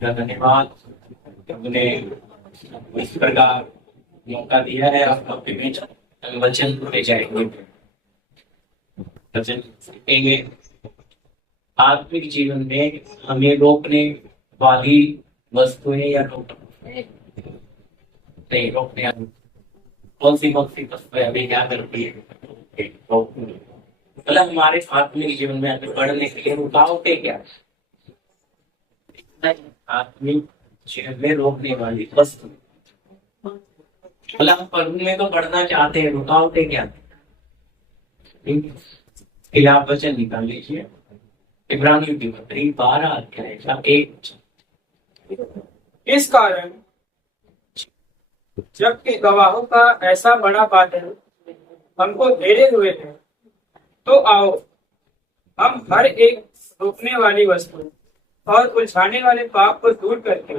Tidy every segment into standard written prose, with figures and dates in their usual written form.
धन्यवाद। तुमने इस प्रकार मौका दिया है। आप अपने बीच वचन ले जाएंगे, वचन सीखेंगे। आत्मिक जीवन में हमें रोकने वाली वस्तुएं या नहीं रोकने वाली कौन सी वस्तुएं हमें क्या करती है? मतलब हमारे आत्मिक जीवन में आगे बढ़ने के लिए रुकावटें क्या है? आत्मिक जीवन में रोकने वाली वस्तु, मतलब हम प्रभु में तो बढ़ना चाहते हैं, रुकावटें क्या है? आप वचन निकाल लीजिए। इब्रानियों की पत्री 12 अध्याय का 1। इस कारण जबकि गवाहों का ऐसा बड़ा बादल हमको घेरे हुए है, तो आओ हम हर एक रोकने वाली वस्तु और उलझाने वाले पाप को दूर करके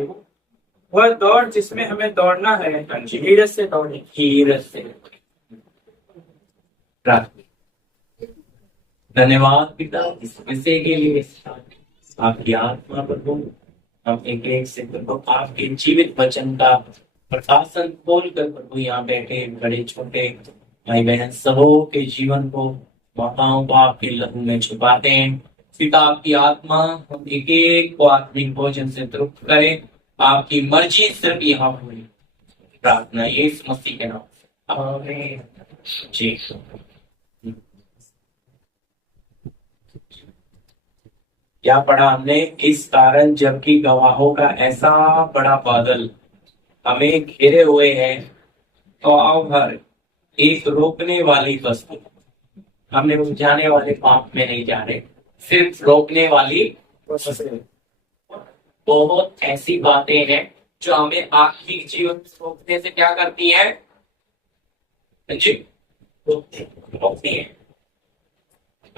वह दौड़ जिसमें हमें दौड़ना है, धीरज से दौड़े। धीरज से। धन्यवाद पिता इस विषय के लिए। आपकी आत्मा प्रभु हम एक एक से प्रभु आपके जीवित वचन का प्रकाशन खोल कर प्रभु यहाँ बैठे बड़े छोटे भाई बहन सबों के जीवन को माताओं को आपके लहू में छुपाते हैं। पिता आपकी आत्मा हम एक एक को आत्मिक भोजन से तृप्त करें। आपकी मर्जी सिर्फ यहाँ हुई प्रार्थना यीशु मसीह के नाम से आमीन। जी क्या पढ़ा हमने? इस कारण जबकि गवाहों का ऐसा बड़ा बादल हमें घेरे हुए हैं, तो आओ हर एक रोकने वाली वस्तु, हमने बुझाने वाले पाप में नहीं जा रहे, सिर्फ रोकने वाली। बहुत ऐसी बातें हैं जो हमें आत्मिक जीवन रोकने से क्या करती हैं? जी रोकती है।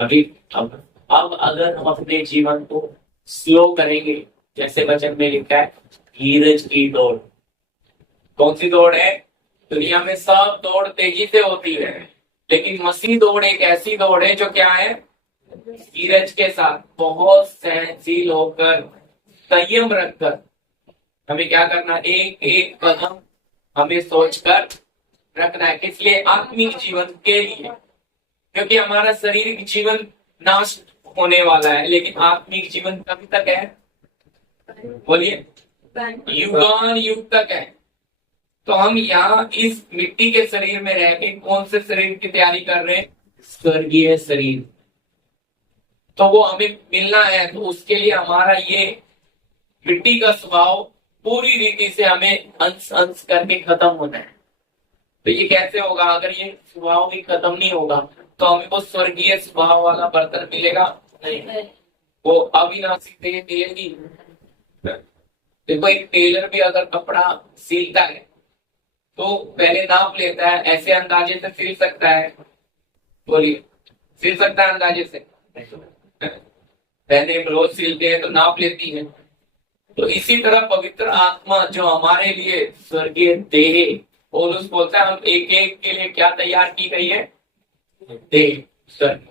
अभी अब अगर हम अपने जीवन को स्लो करेंगे, जैसे वचन में लिखा है धीरज की दौड़। कौन सी दौड़ है? दुनिया में सब दौड़ तेजी से होती है, लेकिन मसीह दौड़ एक ऐसी दौड़ है जो क्या है? धीरज के साथ, बहुत सहनशील होकर, संयम रखकर हमें क्या करना? एक एक कदम हमें सोचकर रखना है। इसलिए आत्मिक जीवन के लिए, क्योंकि हमारा शारीरिक जीवन नाश होने वाला है, लेकिन आत्मिक जीवन कब तक है? बोलिए, युगान युग तक है। तो हम यहाँ इस मिट्टी के शरीर में रह के कौन से शरीर की तैयारी कर रहे हैं? स्वर्गीय शरीर। तो वो हमें मिलना है, तो उसके लिए हमारा ये मिट्टी का स्वभाव पूरी रीति से हमें अंश अंश करके खत्म होना है। तो ये कैसे होगा? अगर ये स्वभाव भी खत्म नहीं होगा तो हमें वो स्वर्गीय स्वभाव वाला बर्तन मिलेगा नहीं, वो अविनाशी देह मिलेगी। देखो, एक टेलर भी अगर कपड़ा सिलता है तो पहले नाप लेता है, ऐसे अंदाजे से सिल सकता है? बोलिए, सिल सकता है अंदाजे से? पहले रोज सिलते हैं तो नाप लेती है। तो इसी तरह पवित्र आत्मा जो हमारे लिए स्वर्गीय देह, पौलुस बोलता है हम एक एक के लिए क्या तैयार की गई है? देह, स्वर्ग।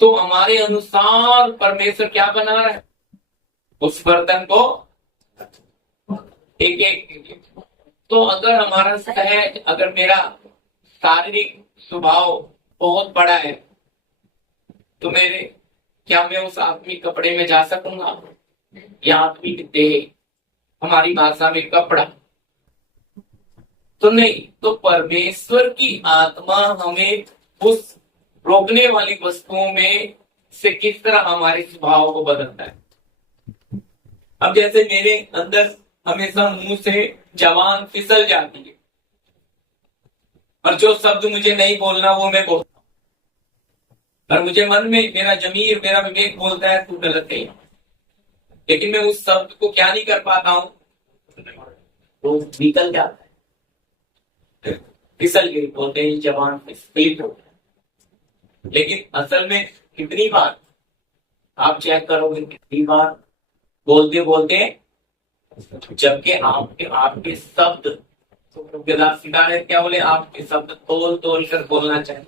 तो हमारे अनुसार परमेश्वर क्या बना रहा है? उस बर्तन को एक एक। तो अगर हमारा सहज, अगर मेरा शारीरिक स्वभाव बहुत बड़ा है, तो क्या मैं उस आत्मिक कपड़े में जा सकूंगा? या आत्मिक देह, हमारी भाषा में कपड़ा तो नहीं। तो परमेश्वर की आत्मा हमें उस रोकने वाली वस्तुओं में से किस तरह हमारे स्वभाव को बदलता है। अब जैसे मेरे अंदर हमेशा मुंह से जबान फिसल जाती है, और जो शब्द मुझे नहीं बोलना वो मैं बोलता हूं, और मुझे मन में मेरा जमीर, मेरा विवेक बोलता है तू गलत है, लेकिन मैं उस शब्द को क्या नहीं कर पाता हूं? तो निकल जाता है, फिसल गई, बोलते हैं जबान स्प्लिट हो गया। लेकिन असल में कितनी बार आप चेक करोगे, कितनी बार बोलते बोलते, जबकि आपके शब्द, तो क्या बोले, आपके शब्द तोल तोल कर बोलना चाहिए।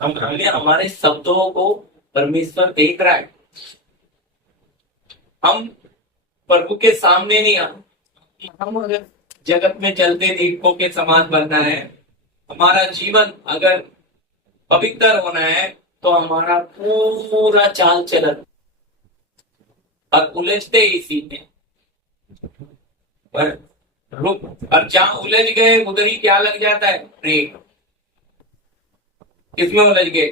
हमने हमारे शब्दों को परमेश्वर देख रहा है। हम प्रभु के सामने नहीं आए। हम अगर जगत में चलते दीपकों के समान बनना है, हमारा जीवन अगर पवित्र होना है, तो हमारा पूरा चाल चलन और उलझते इसी में पर रुक, और जहां उलझ गए उधर ही क्या लग जाता है, प्रेम। किसमें उलझ गए?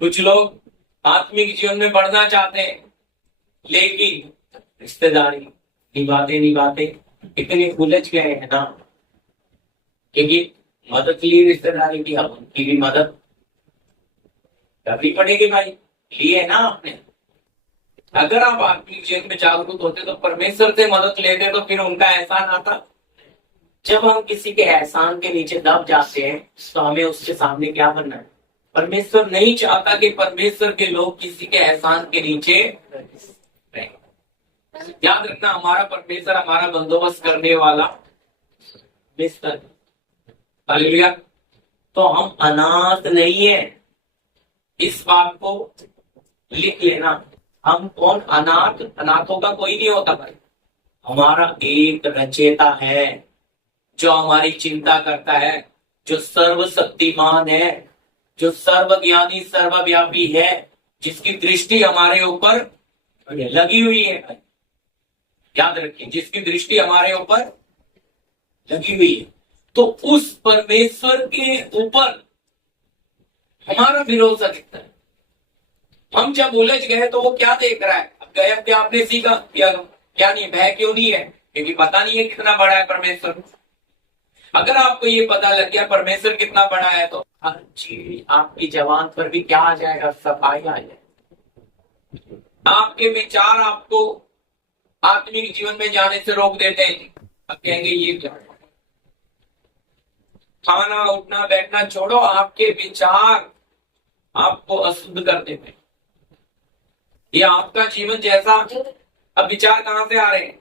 कुछ लोग आत्मिक जीवन में बढ़ना चाहते हैं, लेकिन रिश्तेदारी निभाते इतने उलझ गए हैं ना, क्योंकि मदद के लिए रिश्तेदारी की, हम उनकी भी मदद करनी पड़ेगी भाई, लिए ना आपने। अगर आप आत्मिक जीवन में जागरूक होते तो परमेश्वर से मदद लेते, तो फिर उनका एहसान आता। जब हम किसी के एहसान के नीचे दब जाते हैं, तो हमें उसके सामने क्या बनना है? परमेश्वर नहीं चाहता कि परमेश्वर के लोग किसी के एहसान के नीचे रहें। याद रखना, हमारा परमेश्वर हमारा बंदोबस्त करने वाला परमेश्वर। हालेलुया। तो हम अनाथ नहीं है, इस बात को लिख लेना। हम कौन? अनाथों का कोई नहीं होता भाई। हमारा एक रचयिता है जो हमारी चिंता करता है, जो सर्वशक्तिमान है, जो सर्वज्ञानी सर्वव्यापी है, जिसकी दृष्टि हमारे ऊपर लगी हुई है। याद रखिए, जिसकी दृष्टि हमारे ऊपर लगी हुई है। तो उस परमेश्वर के ऊपर हमारा भरोसा दिखता है। हम जब उलझ गए तो वो क्या देख रहा है? अब गए, क्या आपने सीखा? क्या नहीं, भय क्यों नहीं है? क्योंकि पता नहीं है कितना बड़ा है परमेश्वर। अगर आपको ये पता लग गया परमेश्वर कितना बड़ा है, तो हर चीज आपकी जबान पर भी क्या आ जाएगा? सफाई आ जाएगी। आपके विचार आपको आत्मिक जीवन में जाने से रोक देते हैं। अब कहेंगे ये क्या? खाना उठना बैठना छोड़ो, आपके विचार आपको अशुद्ध कर देते हैं। ये आपका जीवन जैसा, अब विचार कहां से आ रहे हैं?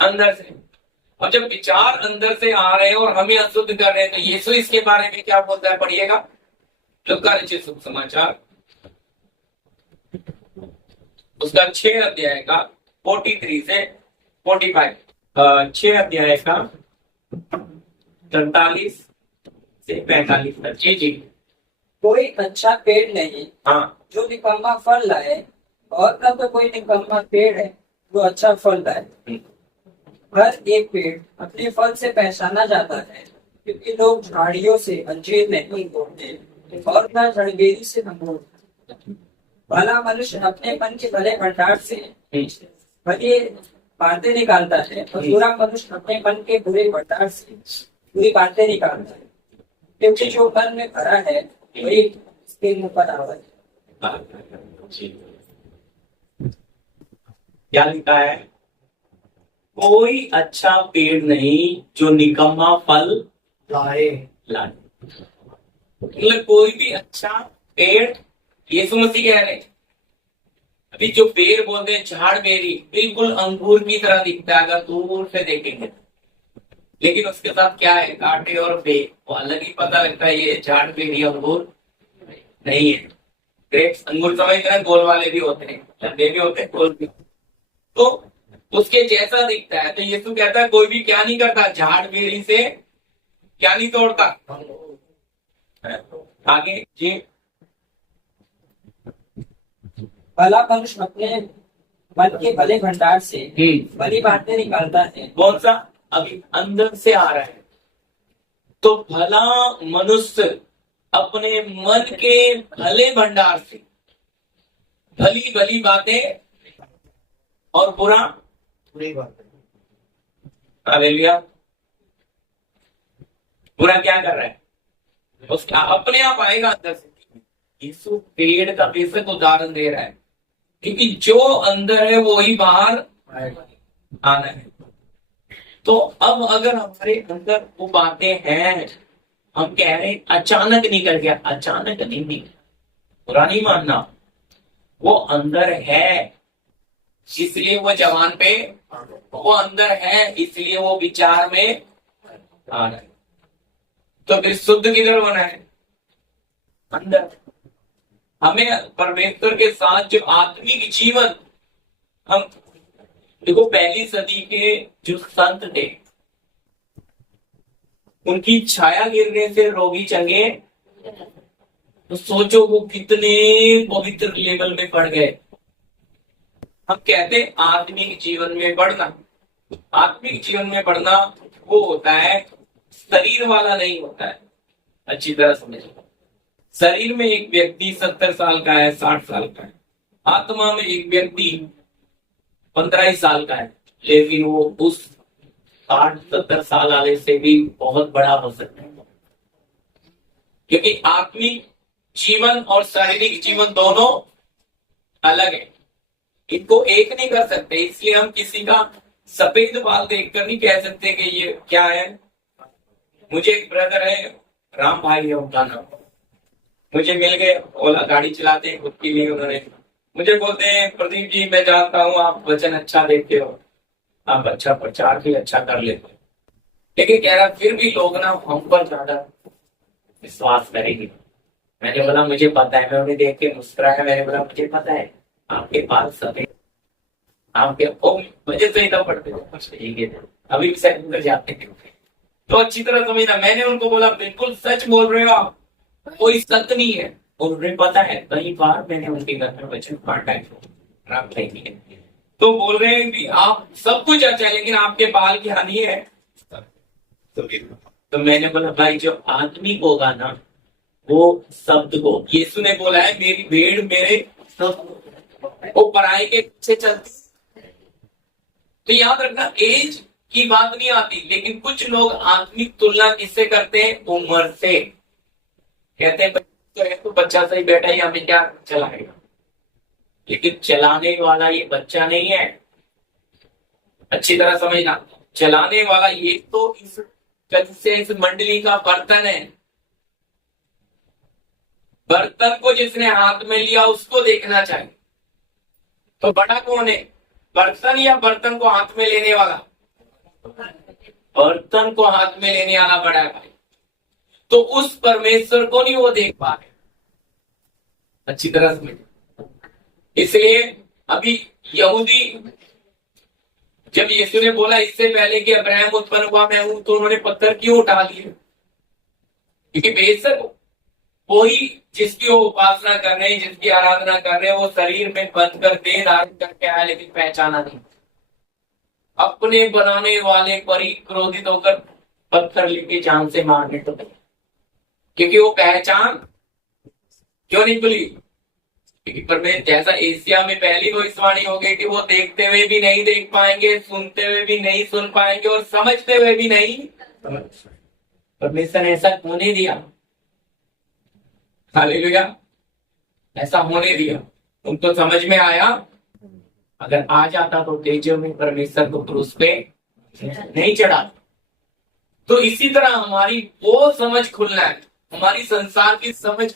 अंदर से। और जब विचार अंदर से आ रहे हैं और हमें अशुद्ध कर रहे हैं, तो यीशु इसके बारे में क्या बोलता है? पढ़िएगा लूका रचित शुभ समाचार, उसका 6 अध्याय का 43 से 45, 6 अध्याय का 43 से 45 तक। जी। कोई अच्छा पेड़ नहीं हाँ, जो निकम्मा फल लाए, और न तो कोई निकम्मा पेड़ है जो अच्छा फल लाए। हर एक पेड़ अपने फल से पहचाना जाता है, क्योंकि लोग झाड़ियों से अंजीर नहीं तोड़ते और न झड़बेरी से अंगूर। भला मनुष्य अपने मन के भले भंडार से भली बातें निकालता है, और बुरा मनुष्य अपने मन के बुरे भंडार से बुरी बातें निकालता है, क्योंकि जो मन में भरा है वही उसके मुंह पर आवाज। क्या लिखा है? कोई अच्छा पेड़ नहीं जो निकम्मा फल लाए। मतलब कोई भी अच्छा पेड़, यीशु मसीह कह रहे हैं। अभी जो पेड़ बोलते हैं झाड़ बेरी, बिल्कुल अंगूर की तरह दिखता है अगर दूर से देखेंगे, लेकिन उसके साथ क्या है? कांटे और बेर। वो अलग ही पता लगता है ये झाड़ बेरी अंगूर नहीं है। ग्रेप्स अंगूर समझ रहे हैं, गोल वाले भी होते हैं, लंबे भी होते हैं, गोल भी। तो उसके जैसा दिखता है। तो यीशु कहता है कोई भी क्या नहीं करता? झाड़ बेरी से क्या नहीं तोड़ता? आगे जी। भला मनुष्य अपने मन के भले भंडार से भली बातें निकालता है। कौन सा? अभी अंदर से आ रहा है। तो भला मनुष्य अपने मन के भले भंडार से भली भली बातें और बुरा बुरी बातें। हालेलुया। बुरा क्या कर रहा है? उसका अपने आप आएगा अंदर से। यीशु पेड़ का बेशक उदाहरण दे रहा है, क्योंकि जो अंदर है वो ही बाहर आना है। तो अब अगर हमारे अंदर वो बातें हैं, हम कह रहे हैं अचानक निकल गया, अचानक नहीं, बुरा नहीं मानना, वो अंदर है इसलिए वो जवान पे, वो अंदर है इसलिए वो विचार में आ रहा है। तो फिर शुद्ध किधर होना है? अंदर। हमें परमेश्वर के साथ जो आत्मिक जीवन हम देखो, पहली सदी के जो संत थे, उनकी छाया गिरने से रोगी चंगे, तो सोचो वो कितने पवित्र लेवल में पड़ गए। हम कहते हैं आत्मिक जीवन में बढ़ना। आत्मिक जीवन में बढ़ना वो होता है, शरीर वाला नहीं होता है। अच्छी तरह समझो, शरीर में एक व्यक्ति 70 साल का है, 60 साल का है, आत्मा में एक व्यक्ति 15 ही साल का है, लेकिन वो उस 60-70 साल वाले से भी बहुत बड़ा हो सकता है। क्योंकि आत्मिक जीवन और शारीरिक जीवन दोनों अलग है, इनको एक नहीं कर सकते। इसलिए हम किसी का सफेद बाल देखकर नहीं कह सकते कि ये क्या है। मुझे एक ब्रदर है, राम भाई है उनका नाम, मुझे मिल गए, ओला गाड़ी चलाते हैं खुद के लिए। उन्होंने मुझे बोलते हैं, प्रदीप जी मैं जानता हूँ आप वचन अच्छा देते हो, आप अच्छा प्रचार भी अच्छा कर लेते हो, लेकिन कह रहा फिर भी लोग ना हम पर ज्यादा विश्वास करेंगे। मैंने बोला मुझे पता है। मैं उन्हें देख के मुस्कुराया, मैंने बोला मुझे पता है आपके पास सफेद, आपके मुझे तो इतना पढ़ते थे, अभी भी शायद उधर जाते हैं, तो अच्छी तरह समझना। मैंने उनको बोला बिल्कुल सच बोल रहे हो आप, कोई सत्य नहीं है। और उन्हें पता है, कई बार मैंने उनके घर में वचन पाठ है, तो बोल रहे हैं कि आप सब कुछ अच्छा है लेकिन आपके बाल की हानि है। तो मैंने बोला भाई जो आत्मिक होगा ना, वो शब्द को, यीशु ने बोला है मेरी भेड़ मेरे शब्द वो पराई के पीछे चलती। तो याद रखना, एज की बात नहीं आती, लेकिन कुछ लोग आत्मिक तुलना किससे करते हैं? उम्र से। कहते हैं तो बच्चा सही बैठा ही हमें क्या चलाएगा, लेकिन चलाने वाला ये बच्चा नहीं है। अच्छी तरह समझना, चलाने वाला ये तो इस मंडली का बर्तन है। बर्तन को जिसने हाथ में लिया उसको देखना चाहिए। तो बड़ा कौन है, बर्तन या बर्तन को हाथ में लेने वाला? बर्तन को हाथ में लेने वाला बड़ा है भाई। तो उस परमेश्वर को नहीं वो देख पा रहे। अच्छी तरह समझ। इसलिए अभी यहूदी, जब यीशु ने बोला इससे पहले कि अब्राहम उत्पन्न हुआ मैं हूं, तो उन्होंने पत्थर क्यों उठा लिए? क्योंकि बेशक वही जिसकी वो उपासना कर रहे हैं, जिसकी आराधना कर रहे हैं, वो शरीर में बंद कर देह धारण करके आया, लेकिन पहचाना नहीं। अपने बनाने वाले पर ही क्रोधित होकर पत्थर लेके जान से मारने तो नहीं, क्योंकि वो पहचान क्यों नहीं खुली? क्योंकि परमेश्वर जैसा एशिया में पहली भविष्यवाणी हो गई कि वो देखते हुए भी नहीं देख पाएंगे, सुनते हुए भी नहीं सुन पाएंगे और समझते हुए भी नहीं। परमेश्वर ने ऐसा होने दिया, हालेलुया, ऐसा होने दिया। उनको समझ में आया, अगर आ जाता तो तेजो में परमेश्वर को क्रूस पे नहीं चढ़ा। तो इसी तरह हमारी वो समझ खुलना है, हमारी संसार की समझ।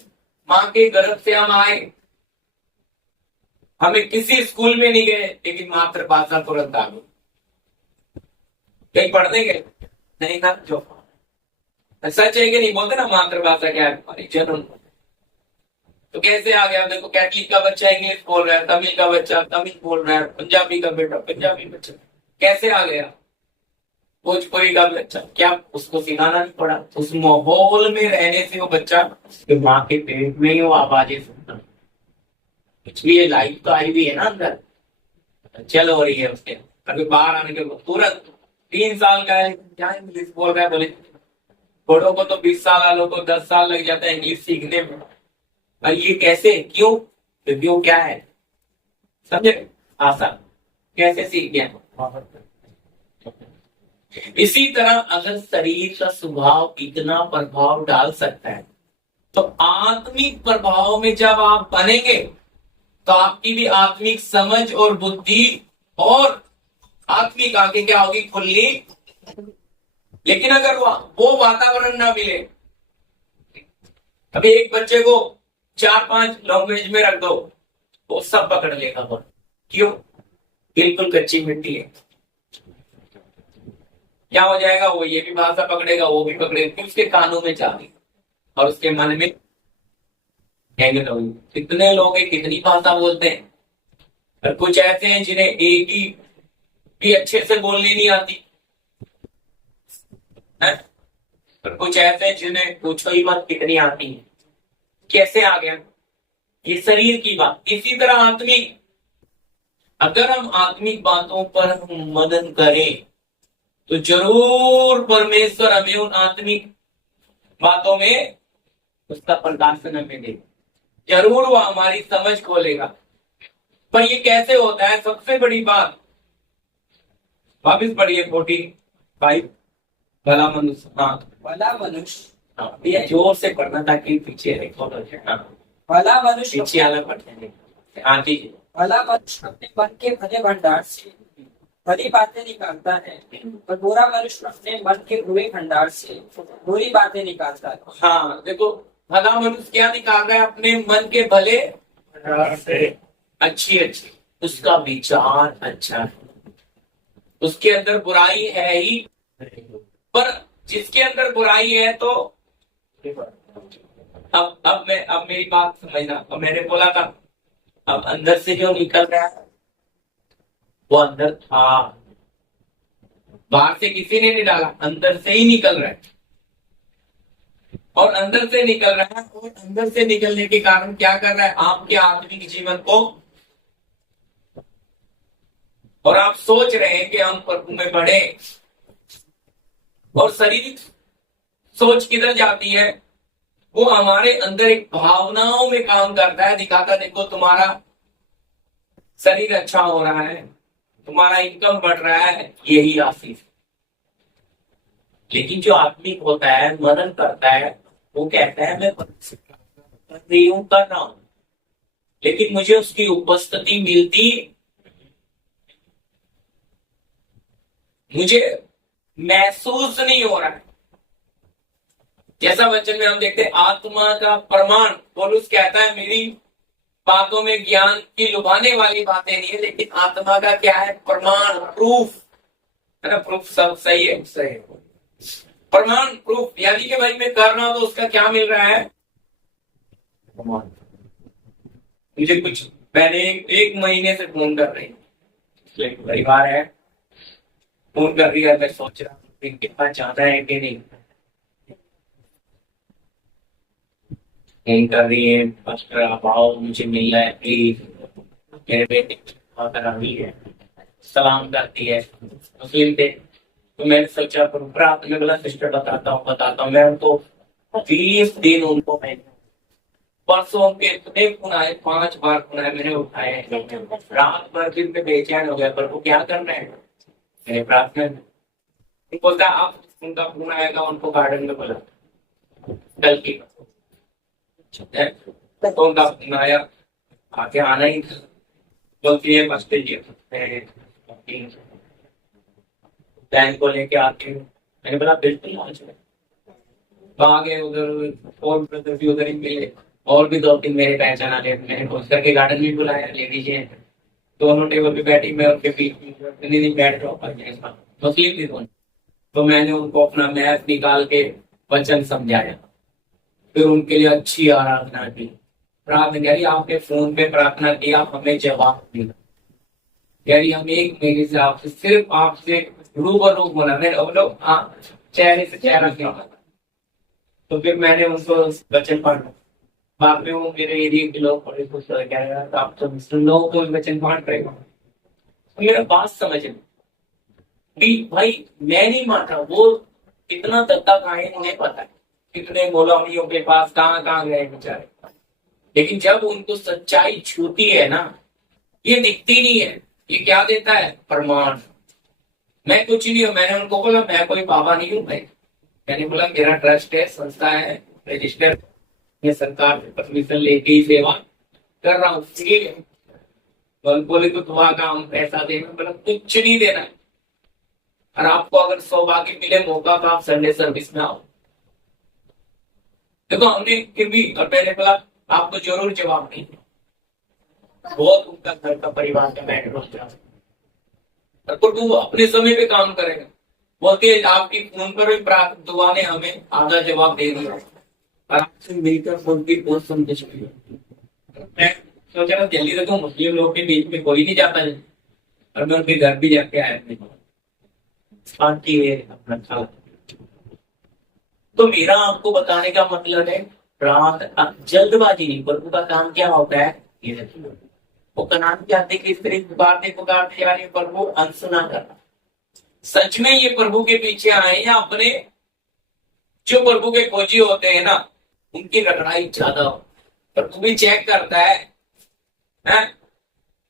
माँ के गर्भ से हम आए, हमें किसी स्कूल में नहीं गए, लेकिन मातृभाषा तुरंत आ गई। कहीं पढ़ने गए नहीं ना, जो सच है कि नहीं बोलते ना, मातृभाषा क्या है हमारी, जन्म। तो कैसे आ गया? देखो, कैथलिक का बच्चा इंग्लिश बोल रहा है, तमिल का बच्चा तमिल बोल रहा है, पंजाबी का बेटा पंजाबी बच्चा कैसे आ गया? भोजपुरी का बच्चा, क्या उसको सिखाना नहीं पड़ा? उस माहौल में रहने से वो बच्चा माँ के पेट में ही वो आवाजें सुनता। इसलिए लाइफ तो आई भी है ना अंदर, चल हो रही है उसके। अभी बाहर आने के बाद तुरंत 3 साल का है, क्या इंग्लिश बोल रहा है? बोले थोड़ों को तो 20 साल वालों को 10 साल लग जाता है इंग्लिश सीखने में। और ये कैसे, क्यों? क्योंकि वो क्या है, समझे? आसान कैसे सीख गया। इसी तरह अगर शरीर का स्वभाव इतना प्रभाव डाल सकता है, तो आत्मिक प्रभाव में जब आप बनेंगे तो आपकी भी आत्मिक समझ और बुद्धि और आत्मिक आगे क्या होगी? खुलनी। लेकिन अगर वो वातावरण ना मिले, अभी एक बच्चे को 4-5 लैंग्वेज में रख दो, वो सब पकड़ लेगा। वो क्यों? बिल्कुल कच्ची मिट्टी है। क्या हो जाएगा? वो ये भी भाषा पकड़ेगा, वो भी पकड़ेगा, उसके कानों में जाती और उसके मन में। कितने लोग हैं, कितनी भाषा बोलते हैं, और कुछ ऐसे हैं जिन्हें एक ही भी अच्छे से बोलनी नहीं आती है, और कुछ ऐसे हैं जिन्हें पूछो ही मत कितनी आती है। कैसे आ गया ये शरीर की बात। इसी तरह आत्मिक, अगर हम आत्मिक बातों पर हम मनन करें तो जरूर परमेश्वर हमें उन आत्मिक बातों में उसका प्रकाशन हमें देगा, जरूर वो हमारी समझ खोलेगा। पर ये कैसे होता है? सबसे बड़ी बात वापिस पढ़िए 45, भला मनुष्य। हाँ भला मनुष्य, हाँ, ये जोर से पढ़ना ताकि पीछे रिकॉर्ड हो जाए। हाँ, भला मनुष्य, पीछे वाला पढ़ते हैं। हाँ जी, भला मनुष्य अपने मन के भले भंडार से भली बातें निकालता है, और बुरा मनुष्य अपने मन के बुरे भंडार से बुरी बातें निकालता है। हाँ देखो, भला मनुष्य क्या निकाल रहा है? अपने मन के भले भंडार से अच्छी अच्छी, उसका विचार अच्छा है, उसके अंदर बुराई है ही। पर जिसके अंदर बुराई है तो अब मेरी बात समझना। अब मैंने बोला था अब अंदर से जो निकल रहा है वो अंदर था, बाहर से किसी ने नहीं डाला, अंदर से ही निकल रहा है। और अंदर से निकल रहा है, और अंदर से निकलने के कारण क्या कर रहा है? आपके आत्मिक जीवन को, और आप सोच रहे हैं कि हम प्रभु में बढ़े, और शारीरिक सोच किधर जाती है? वो हमारे अंदर एक भावनाओं में काम करता है, दिखाता देखो तुम्हारा शरीर अच्छा हो रहा है, तुम्हारा इनकम बढ़ रहा है, यही आशीष। लेकिन जो आत्मिक होता है, मनन करता है, वो कहता है मैं कर रहा हूं, लेकिन मुझे उसकी उपस्थिति मिलती, मुझे महसूस नहीं हो रहा है। जैसा वचन में हम देखते हैं आत्मा का प्रमाण, पौलुस कहता है मेरी बातों में ज्ञान की लुभाने वाली बातें नहीं है, लेकिन आत्मा का क्या है? प्रमाण, प्रूफ है ना। प्रूफ सब सही है, सही है। प्रमाण, प्रूफ, यानी कि भाई मैं कर रहा हूं तो उसका क्या मिल रहा है? मुझे कुछ पहले एक महीने से फोन कर रही है, परिवार है, फोन कर रही है, मैं सोच रहा हूँ कितना चाहता है कि नहीं, फोन कर रही है, पास्टर आप आओ, मुझे मिलना है प्लीज, मेरे बेटे खराबी है, सलाम करती है मुस्लिम थे। तो मैंने सोचा प्रार्थना वाला सिस्टर बताता हूँ मैं उनको 20 दिन उनको मैंने परसों उनके इतने फोन आए, 5 बार फोन आए, मैंने उठाए, रात भर दिन पे बेचैन हो गया, पर वो क्या करना है? मैंने प्रार्थना बोलता आप उनका फोन आएगा, उनको गार्डन में बोला कल की तो उनका फोन आया, आके आना ही था, बोलती है बस बैंक को लेके आती हूँ। मैंने बोला बिल्कुल आ जाए, तो आगे उधर और ब्रदर भी उधर ही मिले, और भी 2-3 मेरे पहचान आए, मैंने घुस करके गार्डन में बुलाया, ले लीजिए, दोनों टेबल पे बैठी, मैं उनके बीच में बैठ रहा हूँ, मुस्लिम भी दोनों। तो मैंने उनको अपना मैथ निकाल के वचन समझाया, फिर उनके लिए अच्छी आराधना की, प्रार्थना करी, आपके फोन पे प्रार्थना किया, हमें जवाब मिला, यानी हम एक महीने से आपसे सिर्फ आपसे रूबरू होना, लोग चेहरे से चेहरा किया। तो फिर मैंने उनको वचन पढ़ा, बाद में वो मेरे एरिया के लोग बड़े खुश हो गए, आप तो मुस्लिम लोग को वचन पढ़ रहे हो। तो मेरा बात समझ भाई मैं नहीं मानता, वो कितना दत्ता खाए उन्हें पता है, कितने मौलवियों के पास कहाँ गए बेचारे, लेकिन जब उनको सच्चाई छूती है ना, ये दिखती नहीं है, ये क्या देता है? प्रमाण। मैं कुछ नहीं हूं, मैंने उनको बोला मैं कोई बाबा नहीं हूं भाई, मैंने बोला मेरा ट्रस्ट है, संस्था है, रजिस्टर, मैं सरकार से परमिशन लेके ही सेवा कर रहा हूँ, ठीक है। बोले तो दुआ का हम पैसा देना, बोला कुछ नहीं देना है, और आपको अगर सौभाग्य मिले मौका तो आप संडे सर्विस में आओ। देखो हमने फिर भी, और मैंने बोला आपको जरूर जवाब नहीं, बहुत उनका घर का परिवार का मैटर होता है, तो तू अपने समय पे काम करेगा। बोलती है आपकी फोन पर भी प्रार्थना दुआ ने हमें आधा जवाब दे दिया, और आपसे मिलकर फोन की बहुत संदेश मिला। मैं सोचा था जल्दी से तो मुस्लिम लोग के बीच में कोई नहीं जाता है, और मैं उनके घर भी जाके आया थे। शांति है अपना था। तो मेरा आपको बताने का मतलब है रात जल्दबाजी नहीं, प्रभु का काम क्या होता है, ये देखिए। वो कनान के आते कि स्त्री पुकारते पुकारते जा रही है, प्रभु अनसुना करना। सच में ये प्रभु के पीछे आए या अपने जो प्रभु के खोजी होते हैं ना, उनकी रगड़ाई ज्यादा हो, प्रभु भी चेक करता है?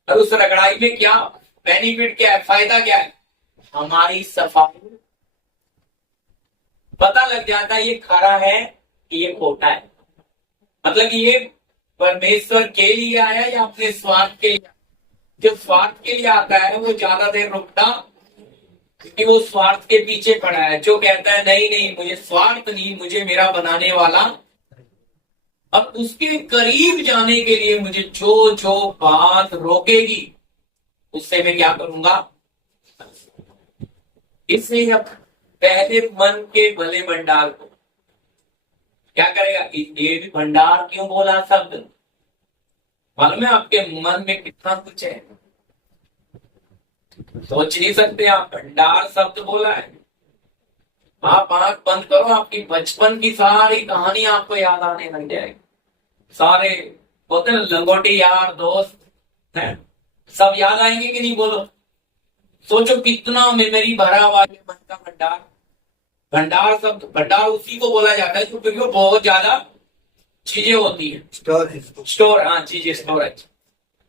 और उस रगड़ाई में क्या बेनिफिट, क्या है, फायदा क्या है, हमारी सफाई पता लग जाता है, ये खरा है कि ये खोटा है। मतलब कि ये परमेश्वर के लिए आया या अपने स्वार्थ के लिए। जो स्वार्थ के लिए आता है वो ज्यादा देर रुकता, क्योंकि वो स्वार्थ के पीछे पड़ा है। जो कहता है नहीं नहीं मुझे स्वार्थ नहीं, मुझे मेरा बनाने वाला, अब उसके करीब जाने के लिए मुझे जो जो बात रोकेगी उससे मैं क्या करूंगा। इसलिए अब पहले मन के भले भंडार को क्या करेगा, ये भी भंडार क्यों बोला शब्द, मालूम है आपके मन में कितना कुछ है, सोच नहीं सकते आप। भंडार शब्द बोला है, आप आंख बंद करो, आपकी बचपन की सारी कहानी आपको याद आने लग जाएगी। सारे होते ना लंगोटी यार दोस्त हैं, सब याद आएंगे कि नहीं, बोलो। सोचो कितना मेमोरी भरा हुआ है मन का भंडार। भंडार शब्द, भंडार उसी को बोला जाता है क्योंकि बहुत ज्यादा चीजें होती है, स्टोर, हाँ चीजें स्टोरेज।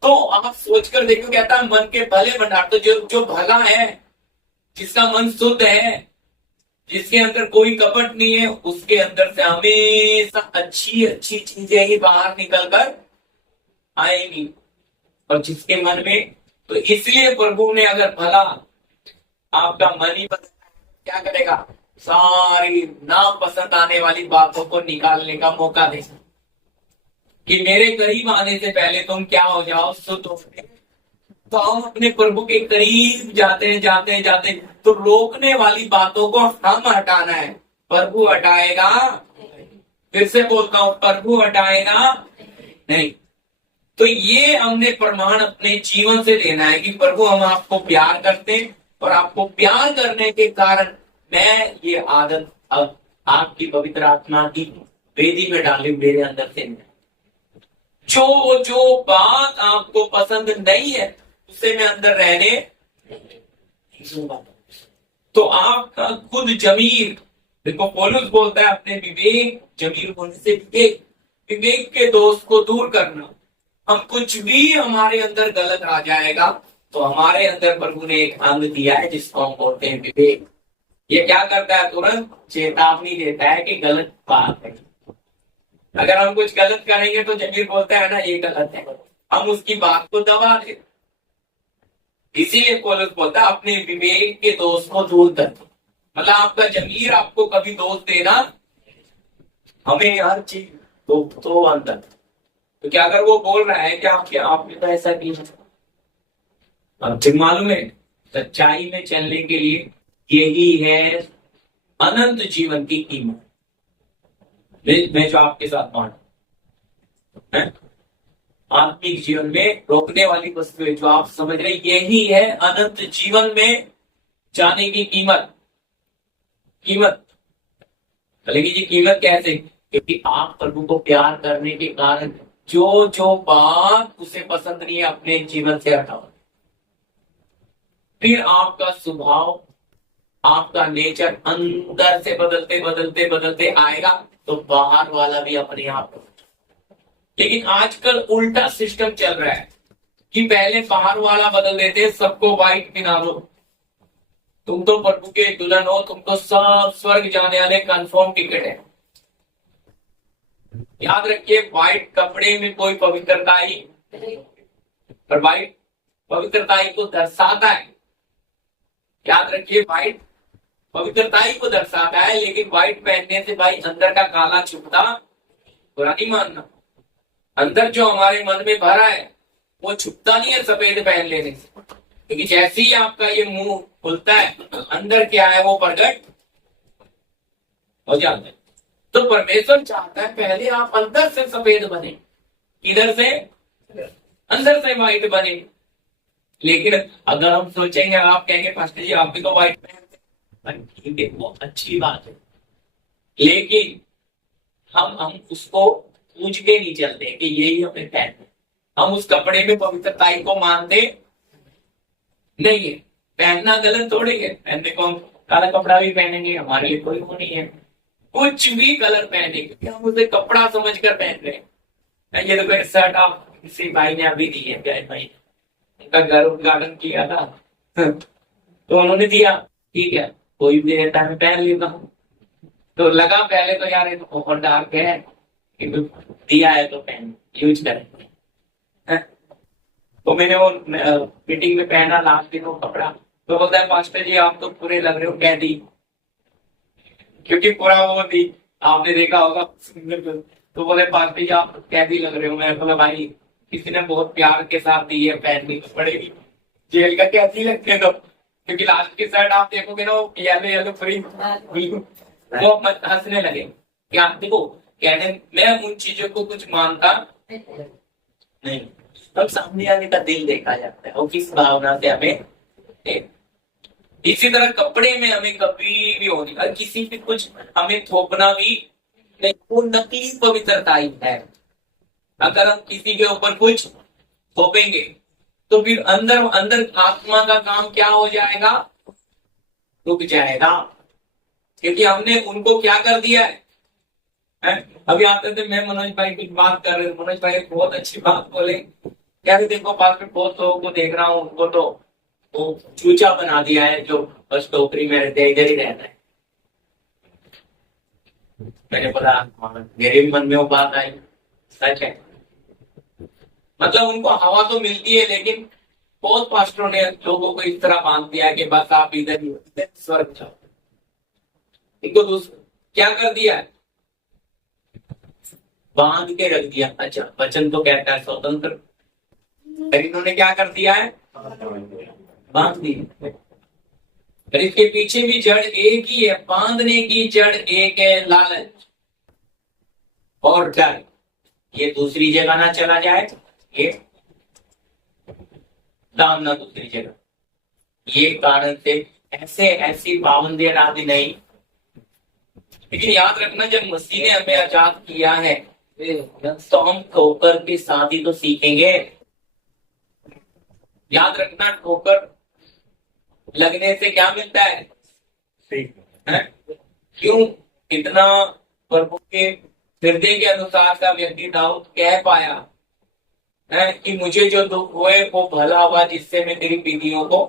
तो आप सोचकर देखो, कहता है मन के भले भंडार। तो जो भला है, जिसका मन शुद्ध है, जिसके अंदर कोई कपट नहीं है, उसके अंदर से हमेशा अच्छी अच्छी चीजें ही बाहर निकल कर आएंगी। और जिसके मन में, तो इसलिए प्रभु ने अगर भला आपका मन ही बदला, क्या करेगा, सारी नापसंद आने वाली बातों को निकालने का मौका दे, कि मेरे करीब आने से पहले तुम क्या हो जाओ, शुद्ध हो। तो हम अपने प्रभु के करीब जाते जाते जाते, तो रोकने वाली बातों को हम हटाना है, प्रभु हटाएगा। फिर से बोलता हूं, प्रभु हटाएगा नहीं। तो ये हमने प्रमाण अपने जीवन से लेना है कि प्रभु हम आपको प्यार करते हैं, और आपको प्यार करने के कारण मैं ये आदत अब आपकी पवित्र आत्मा की वेदी में डाली मेरे अंदर से। जो बात आपको पसंद नहीं है उसे मैं अंदर रहने, तो आपका खुद जमीर, देखो पौलुस बोलता है अपने विवेक, जमीर होने से विवेक के दोष को दूर करना। हम कुछ भी हमारे अंदर गलत आ जाएगा, तो हमारे अंदर प्रभु ने एक अंग दिया है जिसको हम बोलते हैं विवेक। ये क्या करता है, तुरंत चेतावनी देता है कि गलत बात है। अगर हम कुछ गलत करेंगे तो जमीर बोलता है ना ये गलत है, हम उसकी बात को दबा दें। इसीलिए पौलुस बोलता है अपने विवेक के दोष को दूर कर दो। मतलब आपका जमीर आपको कभी दोष देना, हमें हर चीज तो अंदर, तो क्या अगर वो बोल रहा है कि आपने तो ऐसा किया, अब फिर मालूम है सच्चाई में चलने के लिए यही है अनंत जीवन की कीमत। मैं जो आपके साथ बांट आत्मिक जीवन में रोकने वाली वस्तु है, जो आप समझ रहे, यही है अनंत जीवन में जाने की कीमत। लेकिन ये कीमत कैसे, क्योंकि आप प्रभु को प्यार करने के कारण जो बात उसे पसंद नहीं है अपने जीवन से हटाओ। फिर आपका स्वभाव, आपका नेचर अंदर से बदलते बदलते बदलते आएगा, तो बाहर वाला भी अपने आप। लेकिन आजकल उल्टा सिस्टम चल रहा है कि पहले बाहर वाला बदल देते, सबको व्हाइट पहना दो, तुम तो प्रभु के दुल्हन हो, तुमको सब स्वर्ग जाने वाले कंफर्म टिकट है। याद रखिए, व्हाइट कपड़े में कोई पवित्रता ही, पर व्हाइट पवित्रता को दर्शाता है। याद रखिए, व्हाइट पवित्रता को दर्शाता है, लेकिन व्हाइट पहनने से भाई अंदर का काला छुपता बुरा नहीं मानना। अंदर जो हमारे मन में भरा है वो छुपता नहीं है सफेद पहन लेने से, क्योंकि जैसे ही आपका ये मुंह खुलता है, अंदर क्या है वो प्रकट हो जाता है। तो परमेश्वर चाहता है पहले आप अंदर से सफेद बने। किधर से? अंदर से व्हाइट बने। लेकिन अगर हम सोचेंगे, आप कहेंगे पास्टर जी आप भी तो व्हाइट पहनते, ठीक है वो अच्छी बात है, लेकिन हम उसको पूछ के नहीं चलते कि यही हमें पहनना। हम उस कपड़े में पवित्रताई को मानते नहीं है। पहनना गलत थोड़ी है, पहनने को हम काला कपड़ा भी पहनेंगे, हमारे लिए कोई वो नहीं है। कुछ भी कलर पहनेंगे क्योंकि हम उसे कपड़ा समझ कर पहन रहे हैं। ये तो शर्ट आप किसी भाई ने अभी दी है, प्यारे भाई, उनका घर उद्घाटन किया था तो उन्होंने दिया, ठीक है कोई भी देता है मैं पहन लेता हूँ। तो लगा पहले तो यार ये तो बहुत डार्क है, किंतु दिया है तो पहन यूज करेंगे। तो मैंने वो मीटिंग में पहना लास्ट दिन वो कपड़ा, तो बोलता है पास्टर जी आप तो पूरे लग रहे हो कैदी, क्योंकि पूरा वो थी, आपने देखा होगा। तो बोले पास्टर जी आप तो कैदी लग रहे हो। मैं बोला भाई किसी ने बहुत प्यार के साथ दी है, पहननी तो पड़ेगी, जेल का कैदी लगते तो। क्योंकि लास्ट की साइड आप देखोगे ना वो येलो येलो फ्री, वो मत हंसने लगे। क्या देखो कहने मैं उन चीजों को कुछ मानता नहीं, तब सामने आने का दिल देखा जाता है और किस भावना से हमें। इसी तरह कपड़े में हमें कभी भी होने का किसी भी कुछ हमें थोपना भी नहीं, वो नकली पवित्रता ही है। अगर हम किसी के ऊपर कुछ थोपेंगे तो फिर अंदर अंदर आत्मा का काम क्या हो जाएगा, रुक जाएगा, क्योंकि हमने उनको क्या कर दिया है। अभी आते थे मैं मनोज भाई कुछ बात कर रहे थे, मनोज भाई बहुत अच्छी बात बोले, क्या देखो पास में बहुत लोगों को देख रहा हूँ, उनको तो वो चूचा बना दिया है जो बस टोकरी में रहते इधर ही रहता है। मैंने बोला मेरे भी मन में वो बात आई, सच है। मतलब उनको हवा तो मिलती है, लेकिन बहुत पास्टरों ने लोगों को इस तरह बांध दिया कि बस आप इधर ही स्वर्ग जाओ। इनको क्या कर दिया है, बांध के रख दिया। अच्छा वचन तो कहता है स्वतंत्र, लेकिन इन्होंने क्या कर दिया है, बांध दी। और इसके पीछे भी जड़ एक ही है, बांधने की जड़ एक है, लालच और डर। ये दूसरी जगह ना चला जाए, ये दामना दूसरी जगह, ये कारण से ऐसे ऐसी पाबंदियां डाली नहीं। लेकिन याद रखना जब मसीह ने हमें आजाद किया है तो हम ठोकर के साथ ही तो सीखेंगे। याद रखना ठोकर लगने से क्या मिलता है, क्यों इतना प्रभु के हृदय के अनुसार का व्यक्ति दाऊद कह पाया है कि मुझे जो दुख हुए वो भला हुआ जिससे मैं तेरी विधियों को,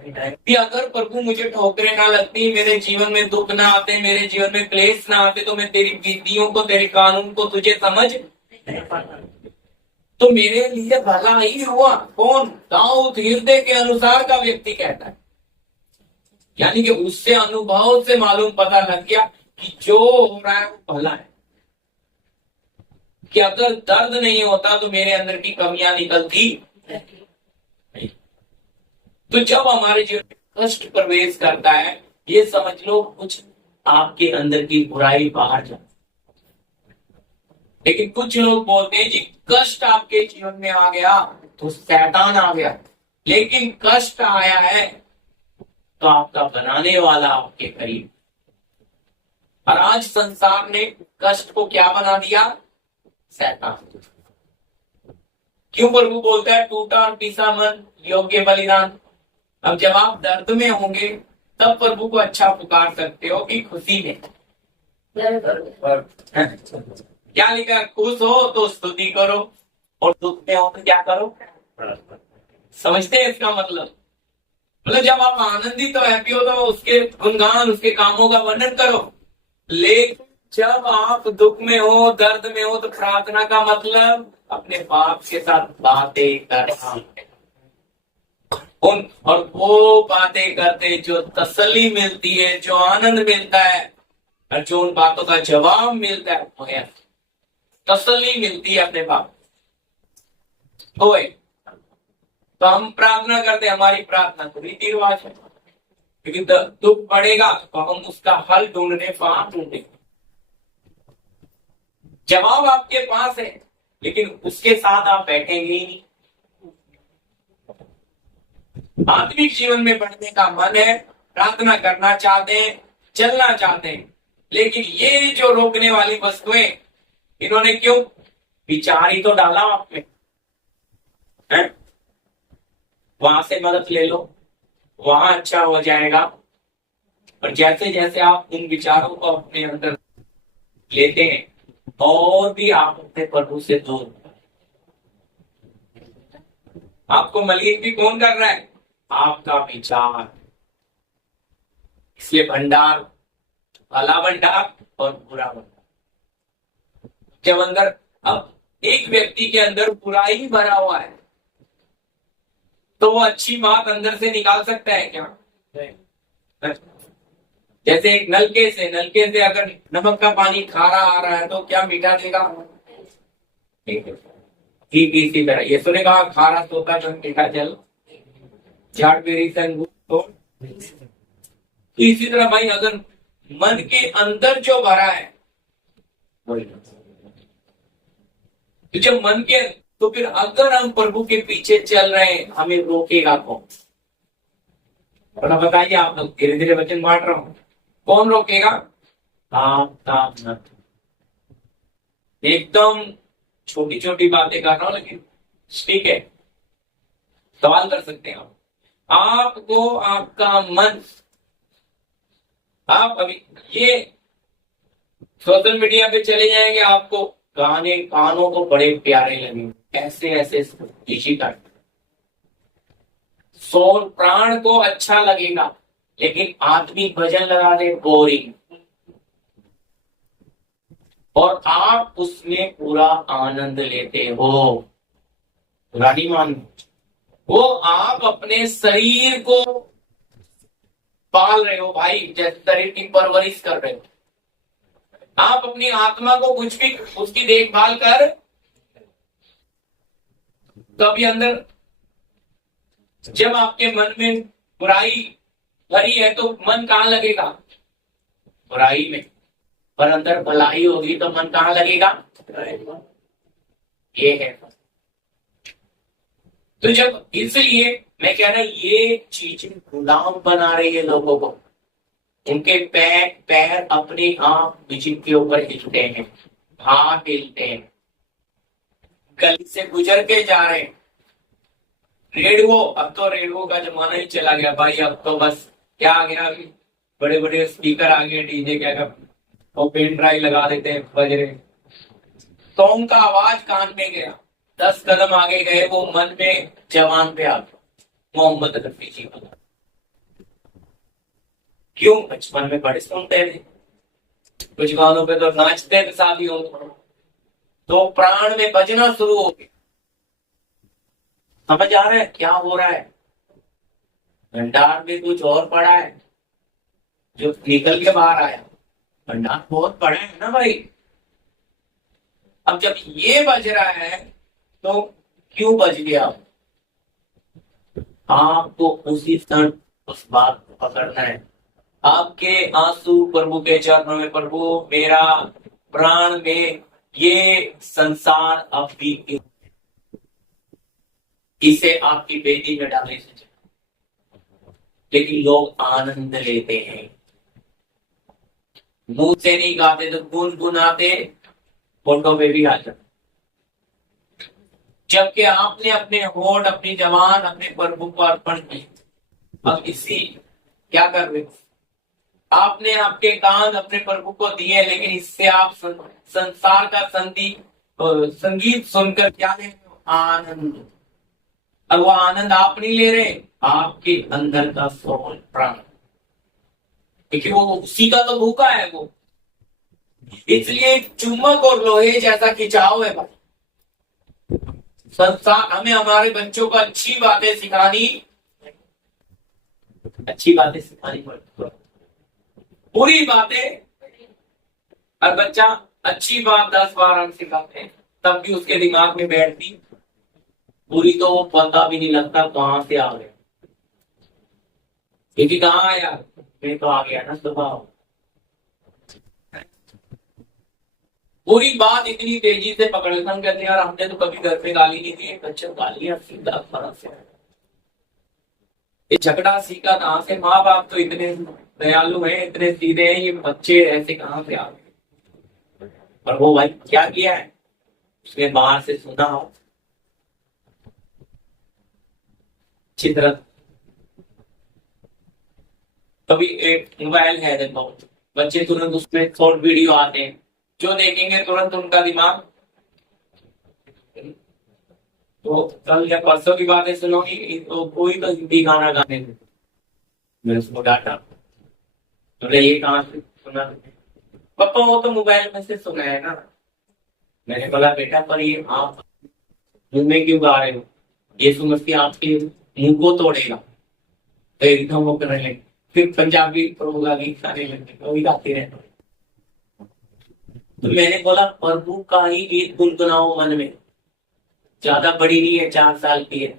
कि अगर प्रभु मुझे ठोकरें ना लगती, मेरे जीवन में दुख ना आते, मेरे जीवन में क्लेश ना आते, तो मैं तेरी विधियों को, तेरे कानून को तुझे समझ तो मेरे लिए भला ही हुआ। कौन, दाऊद हृदय के अनुसार का व्यक्ति कहता है, यानी कि उससे अनुभव से मालूम पता लग गया कि जो हो रहा है वो भला है। कि अगर दर्द नहीं होता तो मेरे अंदर की कमियां निकलती। तो जब हमारे जीवन में कष्ट प्रवेश करता है, ये समझ लो कुछ आपके अंदर की बुराई बाहर जाती। लेकिन कुछ लोग बोलते हैं जी कष्ट आपके जीवन में आ गया तो शैतान आ गया, लेकिन कष्ट आया है तो आपका बनाने वाला आपके करीब। और आज संसार ने कष्ट को क्या बना दिया, शैतान। क्यों प्रभु बोलता है टूटा पीसा मन योग्य बलिदान। अब जब आप दर्द में होंगे तब प्रभु को अच्छा पुकार सकते हो कि खुशी में। क्या लिखा, खुश हो तो स्तुति करो और दुख में हो तो क्या करो, समझते हैं इसका मतलब। मतलब जब आप आनंदित तो हैप्पी हो तो उसके गुणगान, उसके कामों का वर्णन करो। लेकिन जब आप दुख में हो, दर्द में हो, तो प्रार्थना का मतलब अपने बाप के साथ बातें करना। और वो बातें करते जो तसल्ली मिलती है, जो आनंद मिलता है, और जो उन बातों का जवाब मिलता है, वो है तसल्ली मिलती है अपने बाप को। तो हम प्रार्थना करते, हमारी प्रार्थना तो रीति रिवाज है, क्योंकि दुख पड़ेगा तो हम उसका हल ढूंढने, ढूंढे। जवाब आपके पास है, लेकिन उसके साथ आप बैठेंगे ही नहीं। आत्मिक जीवन में बढ़ने का मन है, प्रार्थना करना चाहते हैं, चलना चाहते हैं, लेकिन ये जो रोकने वाली वस्तुएं, इन्होंने क्यों? विचार ही तो डाला आप में, है? वहां से मदद ले लो, वहां अच्छा हो जाएगा। और जैसे जैसे आप उन विचारों को अपने अंदर लेते हैं, और भी आप अपने प्रभु से दूर। आपको मलिन भी कौन कर रहा है? आपका विचार। इसलिए भंडार, भला भंडार और बुरा भंडार। जब अंदर, अब एक व्यक्ति के अंदर बुराई ही भरा हुआ है, तो वो अच्छी बात अंदर से निकाल सकता है क्या? नहीं। जैसे एक नलके से अगर नमक का पानी खारा आ रहा है, तो क्या मीठा देगा? ठीक इसी तरह ये सुने कहा, खारा सोता जल मीठा जल, झाड़ मेरी संग। तो इसी तरह भाई, अगर मन के अंदर जो भरा है, तो जब मन के, तो फिर अगर हम प्रभु के पीछे चल रहे हैं, हमें रोकेगा कौन? थोड़ा बताइए आप लोग, धीरे धीरे वचन बांट रहा हूं। कौन रोकेगा? आपका मन। एकदम छोटी छोटी बातें कर रहा हूं, लेकिन ठीक है, सवाल कर सकते हैं आप। आपको आपका मन, आप अभी ये सोशल मीडिया पे चले जाएंगे, आपको गाने कानों को बड़े प्यारे लगेंगे, ऐसे ऐसे इसी का सोल प्राण को अच्छा लगेगा, लेकिन आत्मिक भजन लगा दे, बोरिंग। और आप उसमें पूरा आनंद लेते हो, बुरा नहीं मान, वो आप अपने शरीर को पाल रहे हो भाई, जैसे शरीर की परवरिश कर रहे हो। आप अपनी आत्मा को कुछ भी उसकी देखभाल कर, तो अभी अंदर जब आपके मन में बुराई भरी है, तो मन कहां लगेगा? बुराई में। पर अंदर भलाई होगी तो मन कहां लगेगा? ये है। तो जब, इसलिए मैं कह रहा, ये चीजें गुलाम बना रही है लोगों को। उनके पैर अपने आप बिजली के ऊपर हिलते हैं, हाथ हिलते हैं, गली से गुजर के जा रहे हैं। रेडियो, अब तो रेडियो का जमाना ही चला गया भाई। अब तो बस क्या आ गया, बड़े बड़े स्पीकर आ गए, डीजे क्या कर, और पेन ड्राइव लगा देते हैं, बज रहे, तो उनका आवाज कान में गया, 10 कदम आगे गए, वो मन में जवान पे आ गया, मोहम्मद रफी जी को। क्यों? बचपन में बड़े सुनते थे, कुछ गानों पे तो नाचते थे शादियों में, तो प्राण में बजना शुरू हो गया। समझ आ रहा है क्या हो रहा है? भंडार में कुछ और पड़ा है जो निकल के बाहर आया। भंडार बहुत बड़ा है ना भाई। अब जब ये बज रहा है, तो क्यों बज गया? आपको उसी क्षण उस बात को पकड़ना है। आपके आंसू प्रभु के चरणों में, प्रभु मेरा प्राण में ये संसार अब भी, इसे आपकी बेटी में डालने से, लेकिन लोग आनंद लेते हैं, मुंह से नहीं गाते तो गुनगुनाते, फोटो पे भी आ जाते। जबकि आपने अपने होठ, अपनी जवान अपने प्रभु को अर्पण की। अब इसी क्या कर रहे हो? आपने आपके कान अपने प्रभु को दिए, लेकिन इससे आप संसार का संगीत सुनकर क्या ले रहे हो? आनंद। अब वो आनंद आप नहीं ले रहे, आपके अंदर का सोल प्राण, क्योंकि वो उसी का तो भूखा है वो। इसलिए चुम्बक और लोहे जैसा खिंचाव है भाई। संसार, हमें हमारे बच्चों को अच्छी बातें सिखानी पड़ती, पूरी बातें। और बच्चा अच्छी बात 10 बार हम सिखाते हैं, तब भी उसके दिमाग में बैठती पूरी, तो वो पता भी नहीं लगता कहां से आ गया, क्योंकि कहाँ आया, मैं तो आ गया ना सुबह। पूरी बात इतनी तेजी से पकड़ लेते, हम कहते हैं यार हमने तो कभी घर पे गाली नहीं दी, बच्चे गालियां सीधा कहाँ से, ये झगड़ा सीखा कहाँ से? माँ बाप तो इतने दयालु हैं, इतने सीधे हैं, ये बच्चे ऐसे कहाँ से आ गए? और वो भाई क्या किया है, उसने बाहर से सुना हो अच्छी तरह। कभी एक मोबाइल है, देखो बच्चे तुरंत उसमें शॉर्ट वीडियो आते हैं, जो देखेंगे तुरंत उनका दिमाग, तो कल या परसों की बातें सुनोगी तो कोई तो हिंदी गाना गाने में, मैंने उसको डांटा, बोले ये कहाँ से सुना? पापा वो तो मोबाइल में से सुना है ना। मैंने बोला बेटा पर ये आप मुंह में क्यों गा रहे हो, ये समझ के आपके मुंह को तोड़ेगा। तो एकदम वो करने लगे, फिर पंजाबी होगा गीत गाने लगे, वही गाते रहते। तो मैंने बोला प्रभु का ही गीत गुनगुनाओ मन में, ज्यादा बड़ी नहीं है, 4 साल की है,